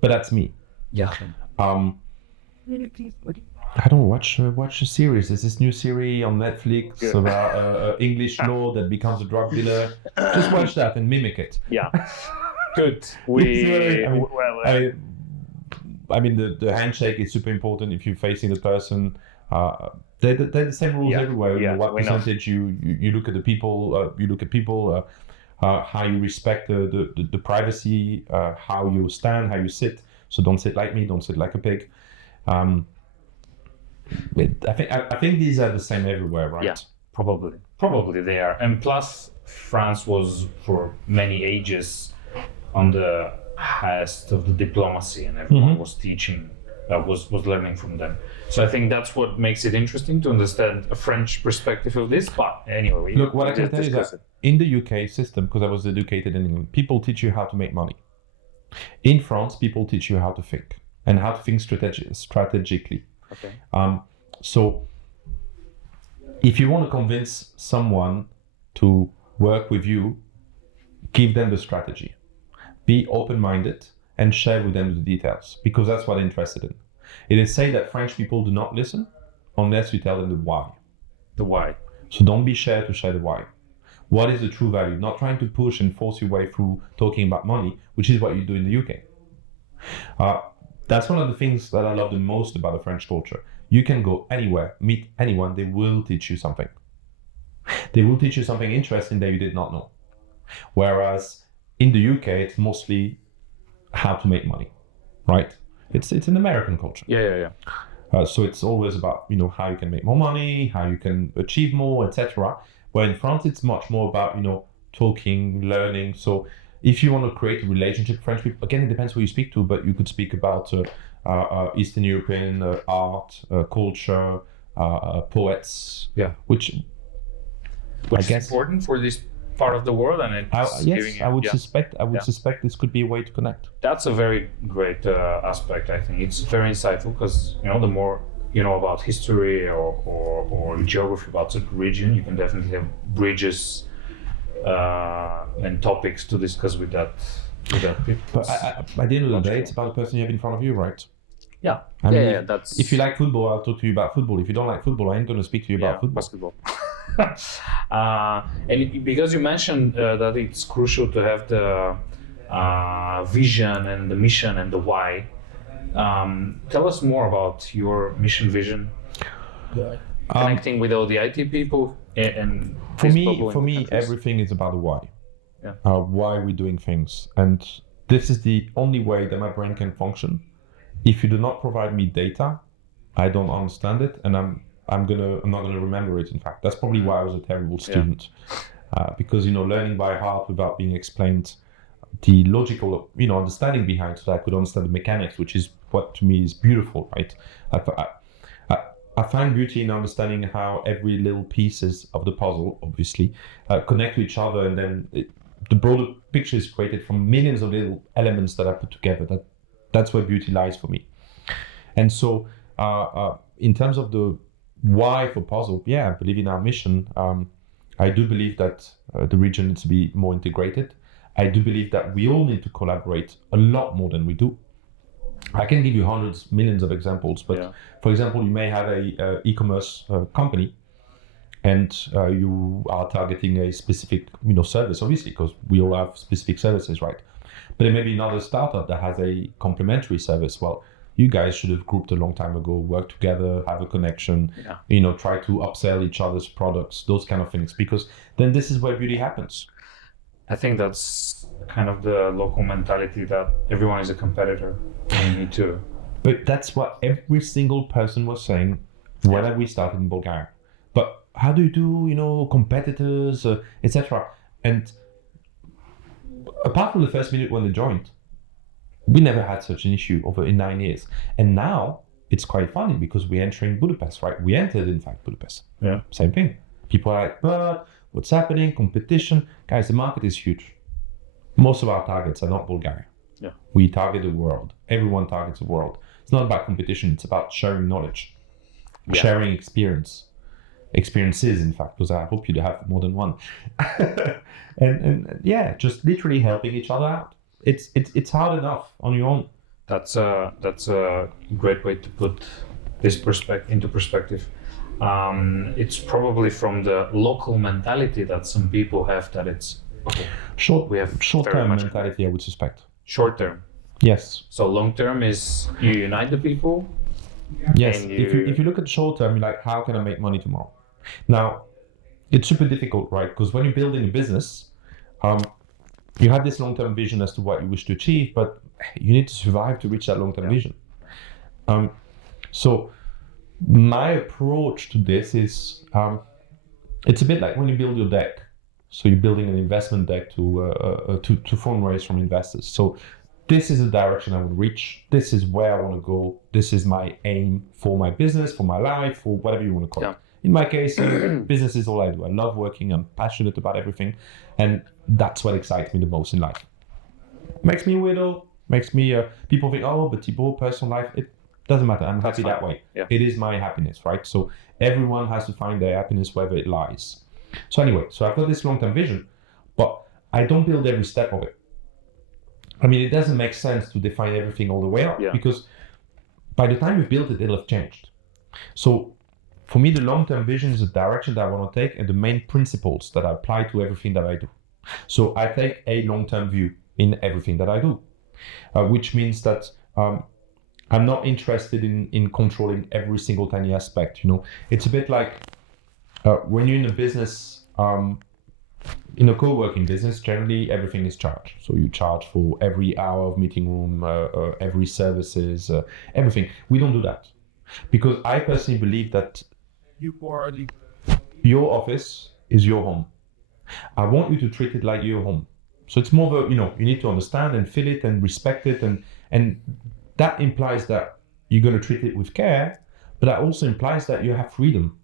But that's me. Yeah. I don't watch a series. There's this new series on Netflix about English law that becomes a drug dealer. Just watch that and mimic it. Yeah. Good. I mean, the handshake is super important if you're facing the person. They're the same rules everywhere. What percentage you look at the people. How you respect the privacy. How you stand. How you sit. So don't sit like me. Don't sit like a pig. I think these are the same everywhere, right? Yeah, probably they are. And plus, France was for many ages on the highest of the diplomacy, and everyone was teaching, was learning from them. So I think that's what makes it interesting to understand a French perspective of this. But anyway, look, what I can tell you is that in the UK system, because I was educated in England, people teach you how to make money. In France, people teach you how to think and how to think strategically. Okay. So if you want to convince someone to work with you, give them the strategy. Be open-minded and share with them the details, because that's what they're interested in. It is said that French people do not listen unless you tell them the why. The why. So don't be shy to share the why. What is the true value? Not trying to push and force your way through talking about money, which is what you do in the UK. That's one of the things that I love the most about the French culture. You can go anywhere, meet anyone, they will teach you something. They will teach you something interesting that you did not know. Whereas in the UK, it's mostly how to make money, right? It's an American culture. Yeah. So it's always about, how you can make more money, how you can achieve more, etc. Where in France, it's much more about, talking, learning. So if you want to create a relationship with French people, again, it depends who you speak to, but you could speak about Eastern European art, culture, poets. Yeah. Which I guess is important for this part of the world, and I would suspect this could be a way to connect. That's a very great aspect. I think it's very insightful because the more you know about history or geography about certain region, you can definitely have bridges and topics to discuss with that people. But at the end of the day, it's about the person you have in front of you, right? Yeah. I mean, that's. If you like football, I'll talk to you about football. If you don't like football, I ain't going to speak to you about football. Basketball. And because you mentioned that it's crucial to have the vision and the mission and the why, tell us more about your mission vision, connecting with all the IT people and for me, everything is about the why. Yeah. Why we're doing things, and this is the only way that my brain can function. If you do not provide me data, I don't understand it, and I'm not gonna remember it. In fact, that's probably why I was a terrible student, because learning by heart without being explained the logical understanding behind, so that I could understand the mechanics, which is what to me is beautiful, right? I find beauty in understanding how every little pieces of the puzzle, obviously, connect to each other, and then the broader picture is created from millions of little elements that I put together. That's where beauty lies for me. And so, in terms of the why for Puzl, I believe in our mission. I do believe that the region needs to be more integrated. I do believe that we all need to collaborate a lot more than we do. I can give you hundreds, millions of examples, but for example, you may have a e-commerce company, and you are targeting a specific service, obviously, because we all have specific services, right? But there may be another startup that has a complementary service. Well, you guys should have grouped a long time ago, work together, have a connection, try to upsell each other's products, those kind of things, because then this is where beauty happens. I think that's kind of the local mentality, that everyone is a competitor. You need to. But that's what every single person was saying when we started in Bulgaria. But how do you do, competitors, etc.? And apart from the first minute when they joined, we never had such an issue in 9 years. And now it's quite funny because we're entering Budapest, right? We entered, in fact, Budapest. Yeah. Same thing. People are like, but what's happening? Competition. Guys, the market is huge. Most of our targets are not Bulgaria. Yeah. We target the world. Everyone targets the world. It's not about competition. It's about sharing knowledge, sharing experiences, in fact, because I hope you have more than one. and just literally helping each other out. It's hard enough on your own. That's a great way to put this into perspective. It's probably from the local mentality that some people have, that it's short-term mentality, I would suspect. Short term. Yes. So long term is you unite the people. Yes. If you look at short term, you're like, how can I make money tomorrow? Now, it's super difficult, right? Because when you're building a business, you have this long-term vision as to what you wish to achieve, but you need to survive to reach that long-term vision. So my approach to this is, it's a bit like when you build your deck. So you're building an investment deck to fundraise from investors. So this is the direction I want to reach. This is where I want to go. This is my aim for my business, for my life, or whatever you want to call it. In my case, business is all I do. I love working. I'm passionate about everything. And that's what excites me the most in life. Makes me a widow. Makes me, people think, oh, but Thibaut, personal life, it doesn't matter. I'm happy that way. Yeah. It is my happiness, right? So everyone has to find their happiness wherever it lies. So anyway, I've got this long-term vision, but I don't build every step of it. I mean, it doesn't make sense to define everything all the way up, because by the time you've built it, it'll have changed. So for me, the long-term vision is the direction that I want to take and the main principles that I apply to everything that I do. So I take a long-term view in everything that I do, which means that I'm not interested in controlling every single tiny aspect. It's a bit like when you're in a business, in a co-working business, generally everything is charged. So you charge for every hour of meeting room, every services, everything. We don't do that, because I personally believe that your office is your home. I want you to treat it like your home. So it's more of a, you need to understand and feel it and respect it, and that implies that you're going to treat it with care, but that also implies that you have freedom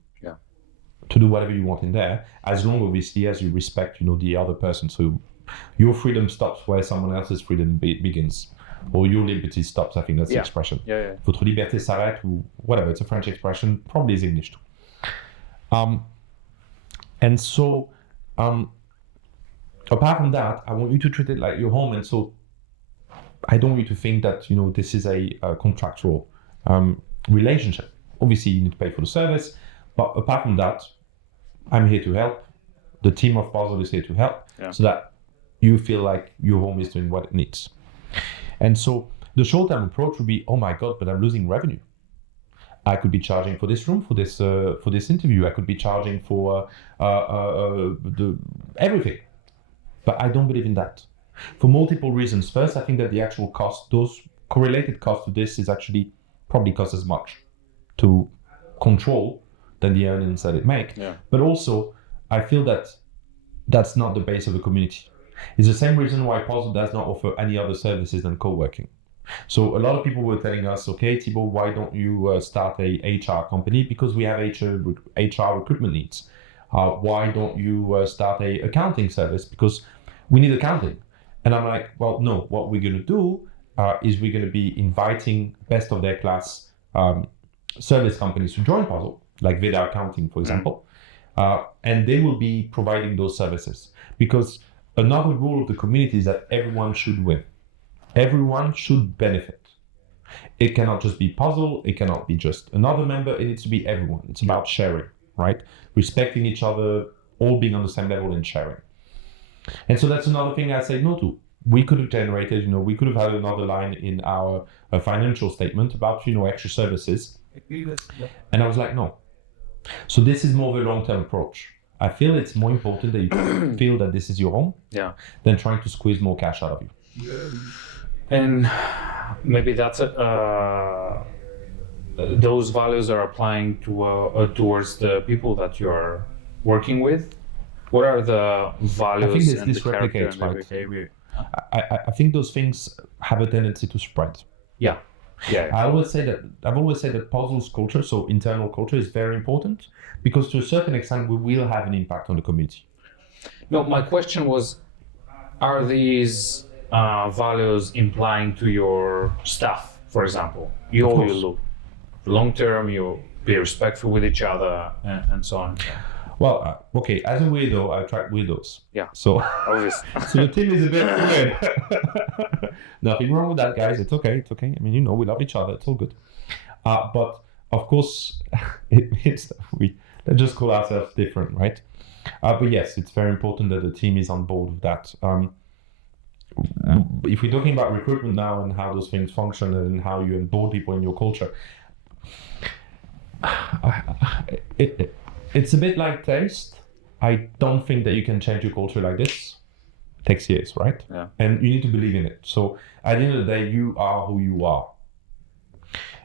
to do whatever you want in there, as long, obviously, as you respect, the other person. So your freedom stops where someone else's freedom begins, or your liberty stops. I think that's the expression. Votre liberté s'arrête, or whatever. It's a French expression, probably is English too. And so, apart from that, I want you to treat it like your home. And so, I don't want you to think that this is a contractual relationship. Obviously, you need to pay for the service, but apart from that, I'm here to help. The team of Puzl is here to help, so that you feel like your home is doing what it needs. And so the short-term approach would be, oh my God, but I'm losing revenue. I could be charging for this room, for this interview. I could be charging for everything. But I don't believe in that for multiple reasons. First, I think that the actual cost, those correlated costs to this, is actually probably cost as much to control than the earnings that it make. But also, I feel that that's not the base of the community. It's the same reason why Puzl does not offer any other services than coworking. So a lot of people were telling us, okay, Thibaut, why don't you start a HR company? Because we have HR recruitment needs. Why don't you start a accounting service? Because we need accounting. And I'm like, well, no, what we're going to do is we're going to be inviting best of their class service companies to join Puzl, like Veda Accounting, for example. And they will be providing those services. Because another rule of the community is that everyone should win. Everyone should benefit. It cannot just be Puzl. It cannot be just another member. It needs to be everyone. It's about sharing, right? Respecting each other, all being on the same level and sharing. And so that's another thing I say no to. We could have generated, we could have had another line in our financial statement about, extra services. And I was like, no. So this is more of a long-term approach. I feel it's more important that you feel that this is your home than trying to squeeze more cash out of you. And maybe that's those values are applying to towards the people that you are working with. What are the values and the character and the behavior? I think those things have a tendency to spread. Yeah. I've always said that Puzl's culture, so internal culture, is very important because to a certain extent we will have an impact on the community. No, my question was, are these values implying to your staff, for example? You look long term, you be respectful with each other, and so on. Well, okay, as a weirdo, I attract weirdos. Yeah. So, obvious. So the team is a bit weird. Nothing wrong with that, guys. It's okay. It's okay. I mean, we love each other. It's all good. But of course, it means that we just call ourselves different, right? But yes, it's very important that the team is on board with that. If we're talking about recruitment now and how those things function and how you onboard people in your culture, it's a bit like taste. I don't think that you can change your culture like this. It takes years, right? Yeah. And you need to believe in it. So at the end of the day, you are who you are.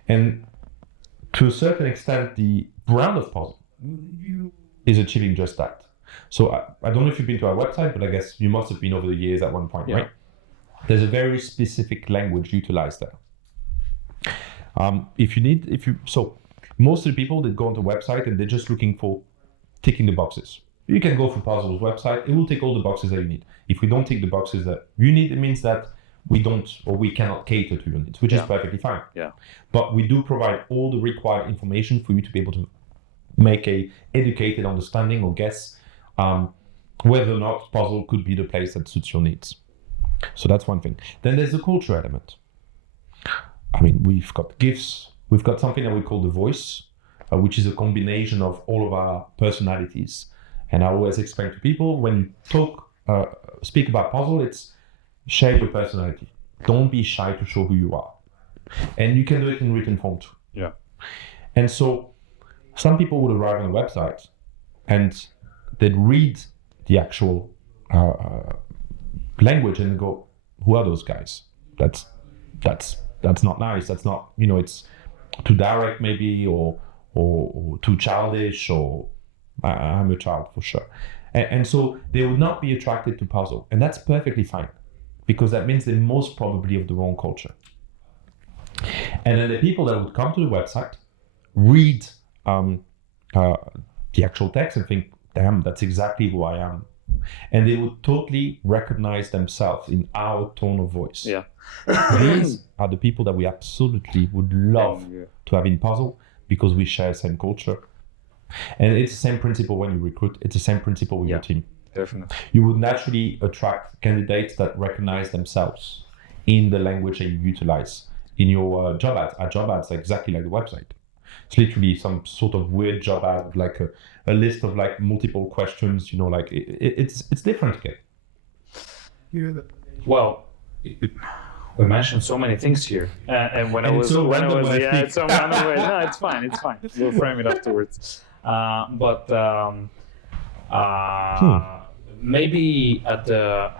And to a certain extent, the brand of Puzl is achieving just that. So I don't know if you've been to our website, but I guess you must have been over the years at one point, right? There's a very specific language utilized there. So most of the people that go on the website and they're just looking for ticking the boxes. You can go for Puzl's website, it will tick all the boxes that you need. If we don't tick the boxes that you need, it means that we don't or we cannot cater to your needs, which is perfectly fine. Yeah. But we do provide all the required information for you to be able to make a educated understanding or guess whether or not Puzl could be the place that suits your needs. So that's one thing. Then there's the culture element. I mean, we've got gifts. We've got something that we call the voice, which is a combination of all of our personalities. And I always explain to people when you speak about Puzl, it's share your personality. Don't be shy to show who you are. And you can do it in written form too. Yeah. And so some people would arrive on a website and they'd read the actual language and go, who are those guys? That's not nice. That's not, it's too direct maybe or too childish or I'm a child for sure. And so they would not be attracted to Puzl. And that's perfectly fine because that means they're most probably of the wrong culture. And then the people that would come to the website, read the actual text and think, damn, that's exactly who I am. And they would totally recognize themselves in our tone of voice. Yeah. These are the people that we absolutely would love to have in Puzl because we share the same culture. And it's the same principle when you recruit. It's the same principle with your team. Definitely. You would naturally attract candidates that recognize themselves in the language that you utilize in your job ads. Our job ads are exactly like the website. It's literally some sort of weird job ad, like a list of like multiple questions. You know, like it's different again. Well, we mentioned so many things here, and when And I it's was so random when I yeah, speak. it's so random way. No, it's fine. We'll frame it afterwards. But maybe at the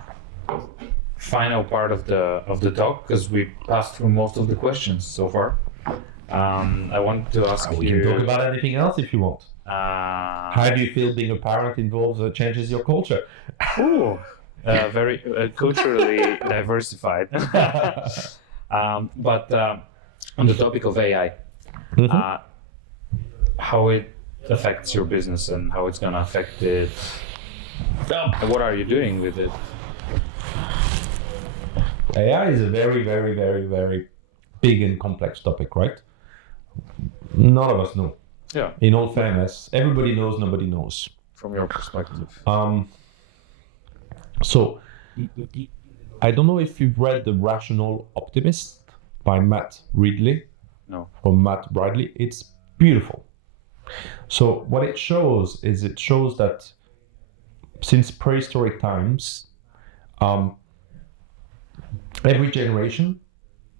final part of the talk, because we passed through most of the questions so far. I want to ask you. We can talk about anything else if you want. How do you feel being a parent involves changes your culture? Very culturally diversified. But on the topic of AI, how it affects your business and how it's gonna affect it. What are you doing with it? AI is a very, very, very, very big and complex topic, right? None of us know. Yeah. In all fairness, everybody knows, nobody knows. From your perspective. So, I don't know if you've read The Rational Optimist by Matt Ridley. No. Or Matt Bradley. It's beautiful. So what it shows that since prehistoric times, every generation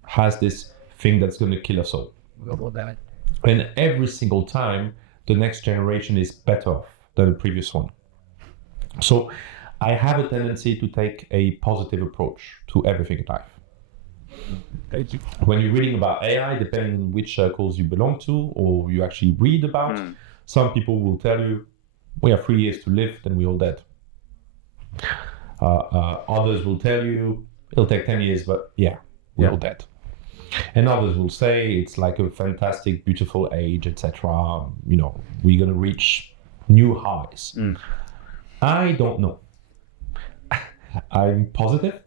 has this thing that's going to kill us all. And every single time, the next generation is better off than the previous one. So I have a tendency to take a positive approach to everything in life. When you're reading about AI, depending on which circles you belong to or you actually read about, some people will tell you, we have 3 years to live, then we're all dead. Others will tell you, it'll take 10 years, but we're all dead. And others will say it's like a fantastic, beautiful age, etc. You know, we're going to reach new highs. I don't know. I'm positive.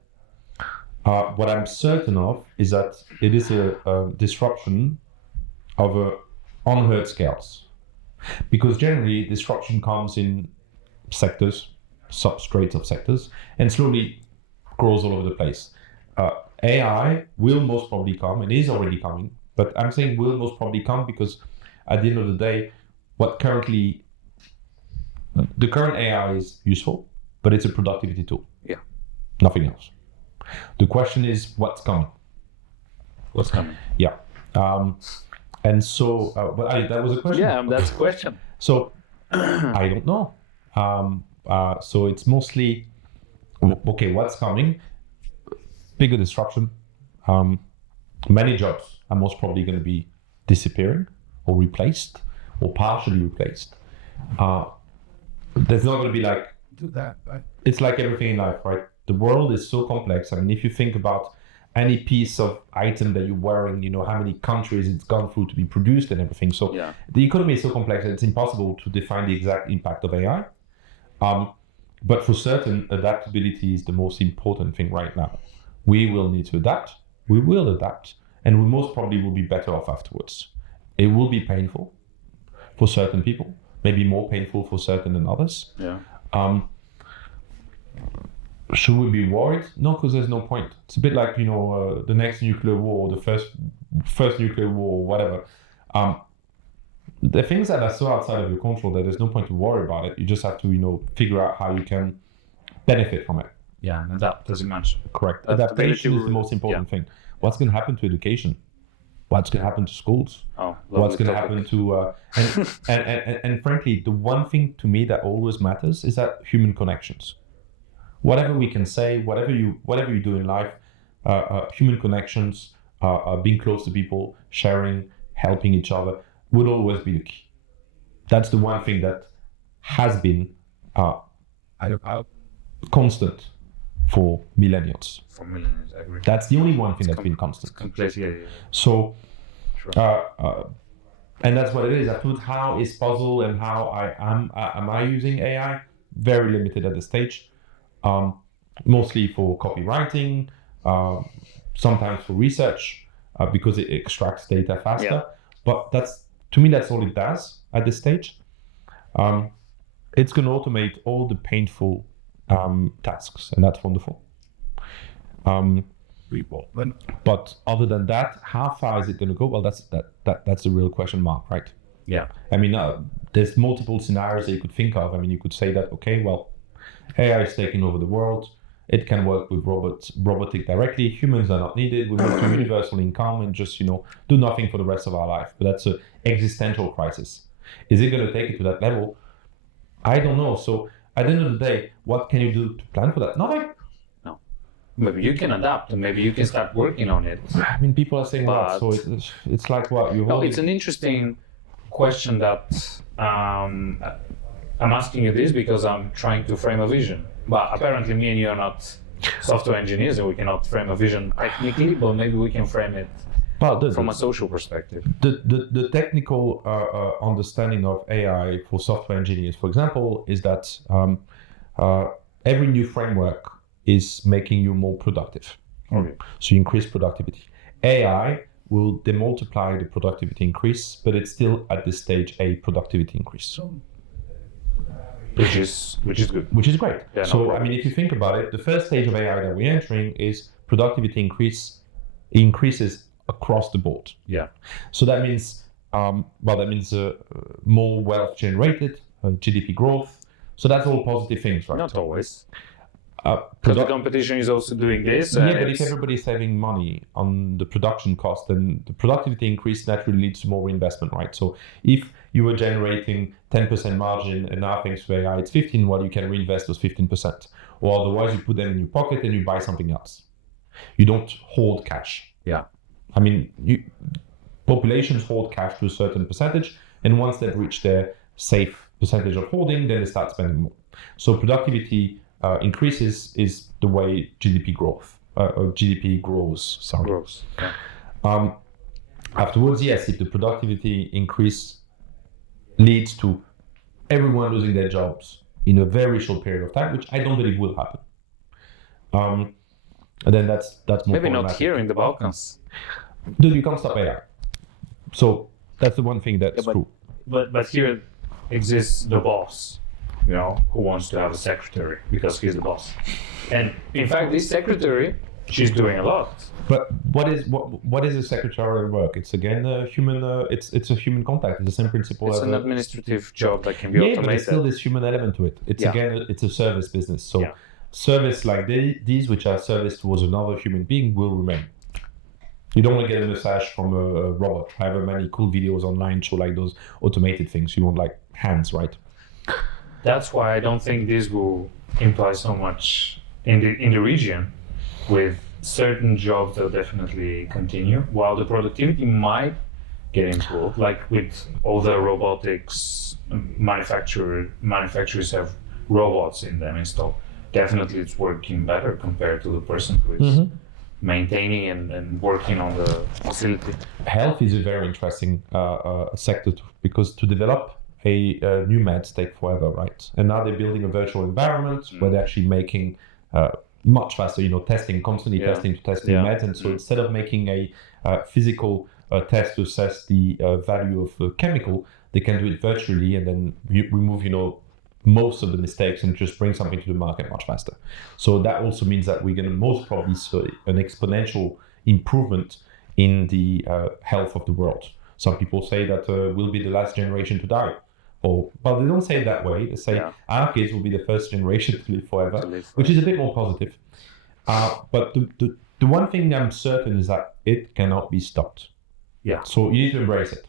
What I'm certain of is that it is a disruption of unheard scales. Because generally, disruption comes in sectors, substrates of sectors, and slowly grows all over the place. AI will most probably come, and is already coming, but I'm saying will most probably come because at the end of the day, the current AI is useful, but it's a productivity tool. Yeah. Nothing else. The question is, what's coming? What's coming? Yeah. And so, that was a question. Yeah, that's a question. So, I don't know. So it's mostly, okay, what's coming? Bigger disruption. Many jobs are most probably going to be disappearing or replaced or partially replaced. There's not going to be like, do that, right? It's like everything in life, right? The world is so complex. I mean, if you think about any piece of item that you're wearing, you know, how many countries it's gone through to be produced and everything. So the economy is so complex that it's impossible to define the exact impact of AI. But for certain, adaptability is the most important thing right now. We will need to adapt. We will adapt. And we most probably will be better off afterwards. It will be painful for certain people, maybe more painful for certain than others. Yeah. Should we be worried? No, because there's no point. It's a bit like, you know, the next nuclear war, the first nuclear war, or whatever. The things that are so outside of your control that there's no point to worry about it. You just have to, you know, figure out how you can benefit from it. Yeah, and adapt, as you mentioned. Correct. Adaptation is the most important thing. What's going to happen to education? What's going to happen to schools? What's going to happen to and frankly, the one thing to me that always matters is that human connections. Whatever we can say, whatever you do in life, human connections, being close to people, sharing, helping each other, would always be the key. That's the one thing that has been constant for millennials. For millennials, I agree. That's the only one thing that's been constant. Completely. So, and that's what it is. I thought, how is Puzl and how am I using AI? Very limited at this stage. Mostly for copywriting, sometimes for research, because it extracts data faster. Yeah. But to me, that's all it does at this stage. It's going to automate all the painful tasks, and that's wonderful. people. But other than that, how far is it going to go? Well, that's a real question mark, right? Yeah. I mean, there's multiple scenarios that you could think of. I mean, you could say that, okay, well, AI is taking over the world. It can work with robotic directly. Humans are not needed. We move to universal income and just, do nothing for the rest of our life. But that's an existential crisis. Is it going to take it to that level? I don't know. So at the end of the day, what can you do to plan for that? Nothing. No. Maybe you can adapt and maybe you can start working on it. I mean, people are saying that. So it's like what you. No, it's an interesting question that I'm asking you this because I'm trying to frame a vision. But apparently me and you are not software engineers and we cannot frame a vision technically, but maybe we can frame it from a social perspective. The technical understanding of AI for software engineers, for example, is that every new framework is making you more productive. Okay. So you increase productivity. AI will demultiply the productivity increase, but it's still at this stage a productivity increase. Which is good. Which is great. Yeah, So I mean, if you think about it, the first stage of AI that we're entering is productivity increases across the board. Yeah. So that means more wealth generated, GDP growth. So that's all positive things, right? Not always. Because the competition is also doing this. Yeah, but if everybody's saving money on the production cost, then the productivity increase naturally leads to more investment, right? So if you were generating 10% margin and now thanks to AI it's 15, well, you can reinvest those 15%. Or otherwise you put them in your pocket and you buy something else. You don't hold cash. Yeah. I mean, populations hold cash to a certain percentage, and once they've reached their safe percentage of holding, then they start spending more. So productivity increases is the way GDP grows. Grows. Yeah. Afterwards, yes, if the productivity increase leads to everyone losing their jobs in a very short period of time, which I don't believe will happen, and then that's more maybe not here in the Balkans. Dude, you can't stop AI. So that's the one thing that's true. But here exists the boss, who wants to have a secretary because he's the boss. And in fact, this secretary, she's doing a lot. But what is a secretarial work? It's again a human. It's a human contact. It's the same principle. It's an administrative job that can be automated. But there's still this human element to it. It's again, it's a service business. So service like these, which are service towards another human being, will remain. You don't want to get a massage from a robot. However many cool videos online show like those automated things. You want like hands, right? That's why I don't think this will imply so much in the region. With certain jobs that will definitely continue, while the productivity might get improved, like with all the robotics manufacturers have robots in them installed. Definitely it's working better compared to the person who is maintaining and working on the facility. Health is a very interesting sector because to develop a new meds take forever, right? And now they're building a virtual environment where they're actually making much faster, constantly testing meds. And so instead of making a physical test to assess the value of the chemical, they can do it virtually and then remove, most of the mistakes and just bring something to the market much faster. So that also means that we're going to most probably see an exponential improvement in the health of the world. Some people say that we'll be the last generation to die. But they don't say it that way. They say our kids will be the first generation to live forever, which is a bit more positive. But the one thing I'm certain is that it cannot be stopped. Yeah. So you need to embrace it.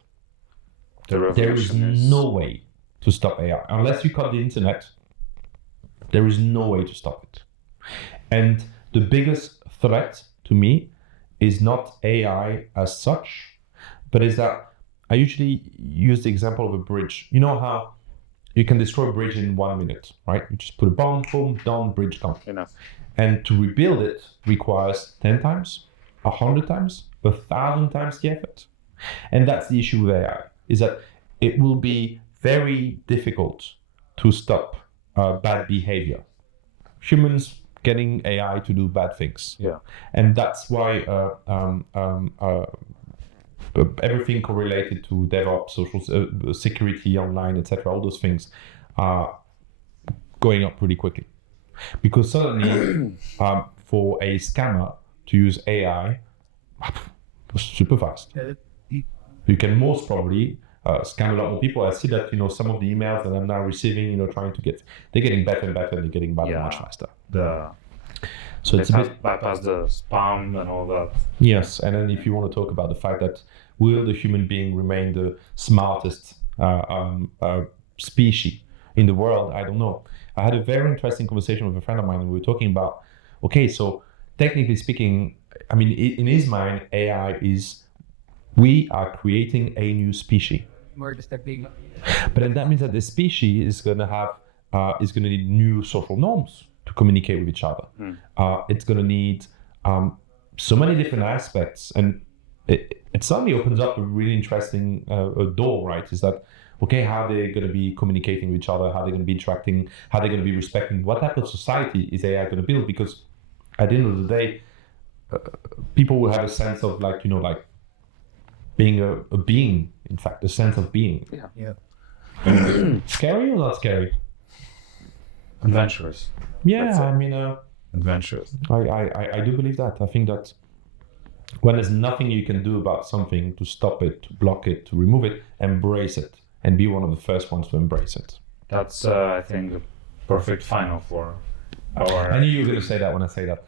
There is no way to stop AI. Unless you cut the internet, there is no way to stop it. And the biggest threat to me is not AI as such, but is that I usually use the example of a bridge. You know how you can destroy a bridge in 1 minute, right? You just put a bomb, boom, down, bridge gone. Enough. And to rebuild it requires 10 times, 100 times, 1,000 times the effort. And that's the issue with AI, is that it will be very difficult to stop bad behavior. Humans getting AI to do bad things. Yeah. And that's why everything correlated to DevOps, social security, online, etc., all those things are going up pretty quickly. Because suddenly, for a scammer to use AI super fast. You can most probably scam a lot more people. I see that, some of the emails that I'm now receiving, trying to get, they're getting better and better, and they're getting better much faster. So it's a bit bypass the spam and all that. Yes, and then if you want to talk about the fact that will the human being remain the smartest species in the world, I don't know. I had a very interesting conversation with a friend of mine, and we were talking about, okay, so technically speaking, I mean, in his mind, AI is, we are creating a new species. But then that means that the species is going to have, is going to need new social norms to communicate with each other. It's going to need so many different aspects, and it suddenly opens up a really interesting door, right? Is that, okay, how are they going to be communicating with each other? How are they going to be interacting? How are they going to be respecting? What type of society is AI going to build? Because at the end of the day, people will have a sense of like being a being, in fact, a sense of being. Yeah. Scary or not scary? Adventurous. Yeah, I mean, adventurous. I do believe that. I think that when there's nothing you can do about something to stop it, to block it, to remove it, embrace it, and be one of the first ones to embrace it. That's, I think, the perfect final for our... I knew you were going to say that when I say that.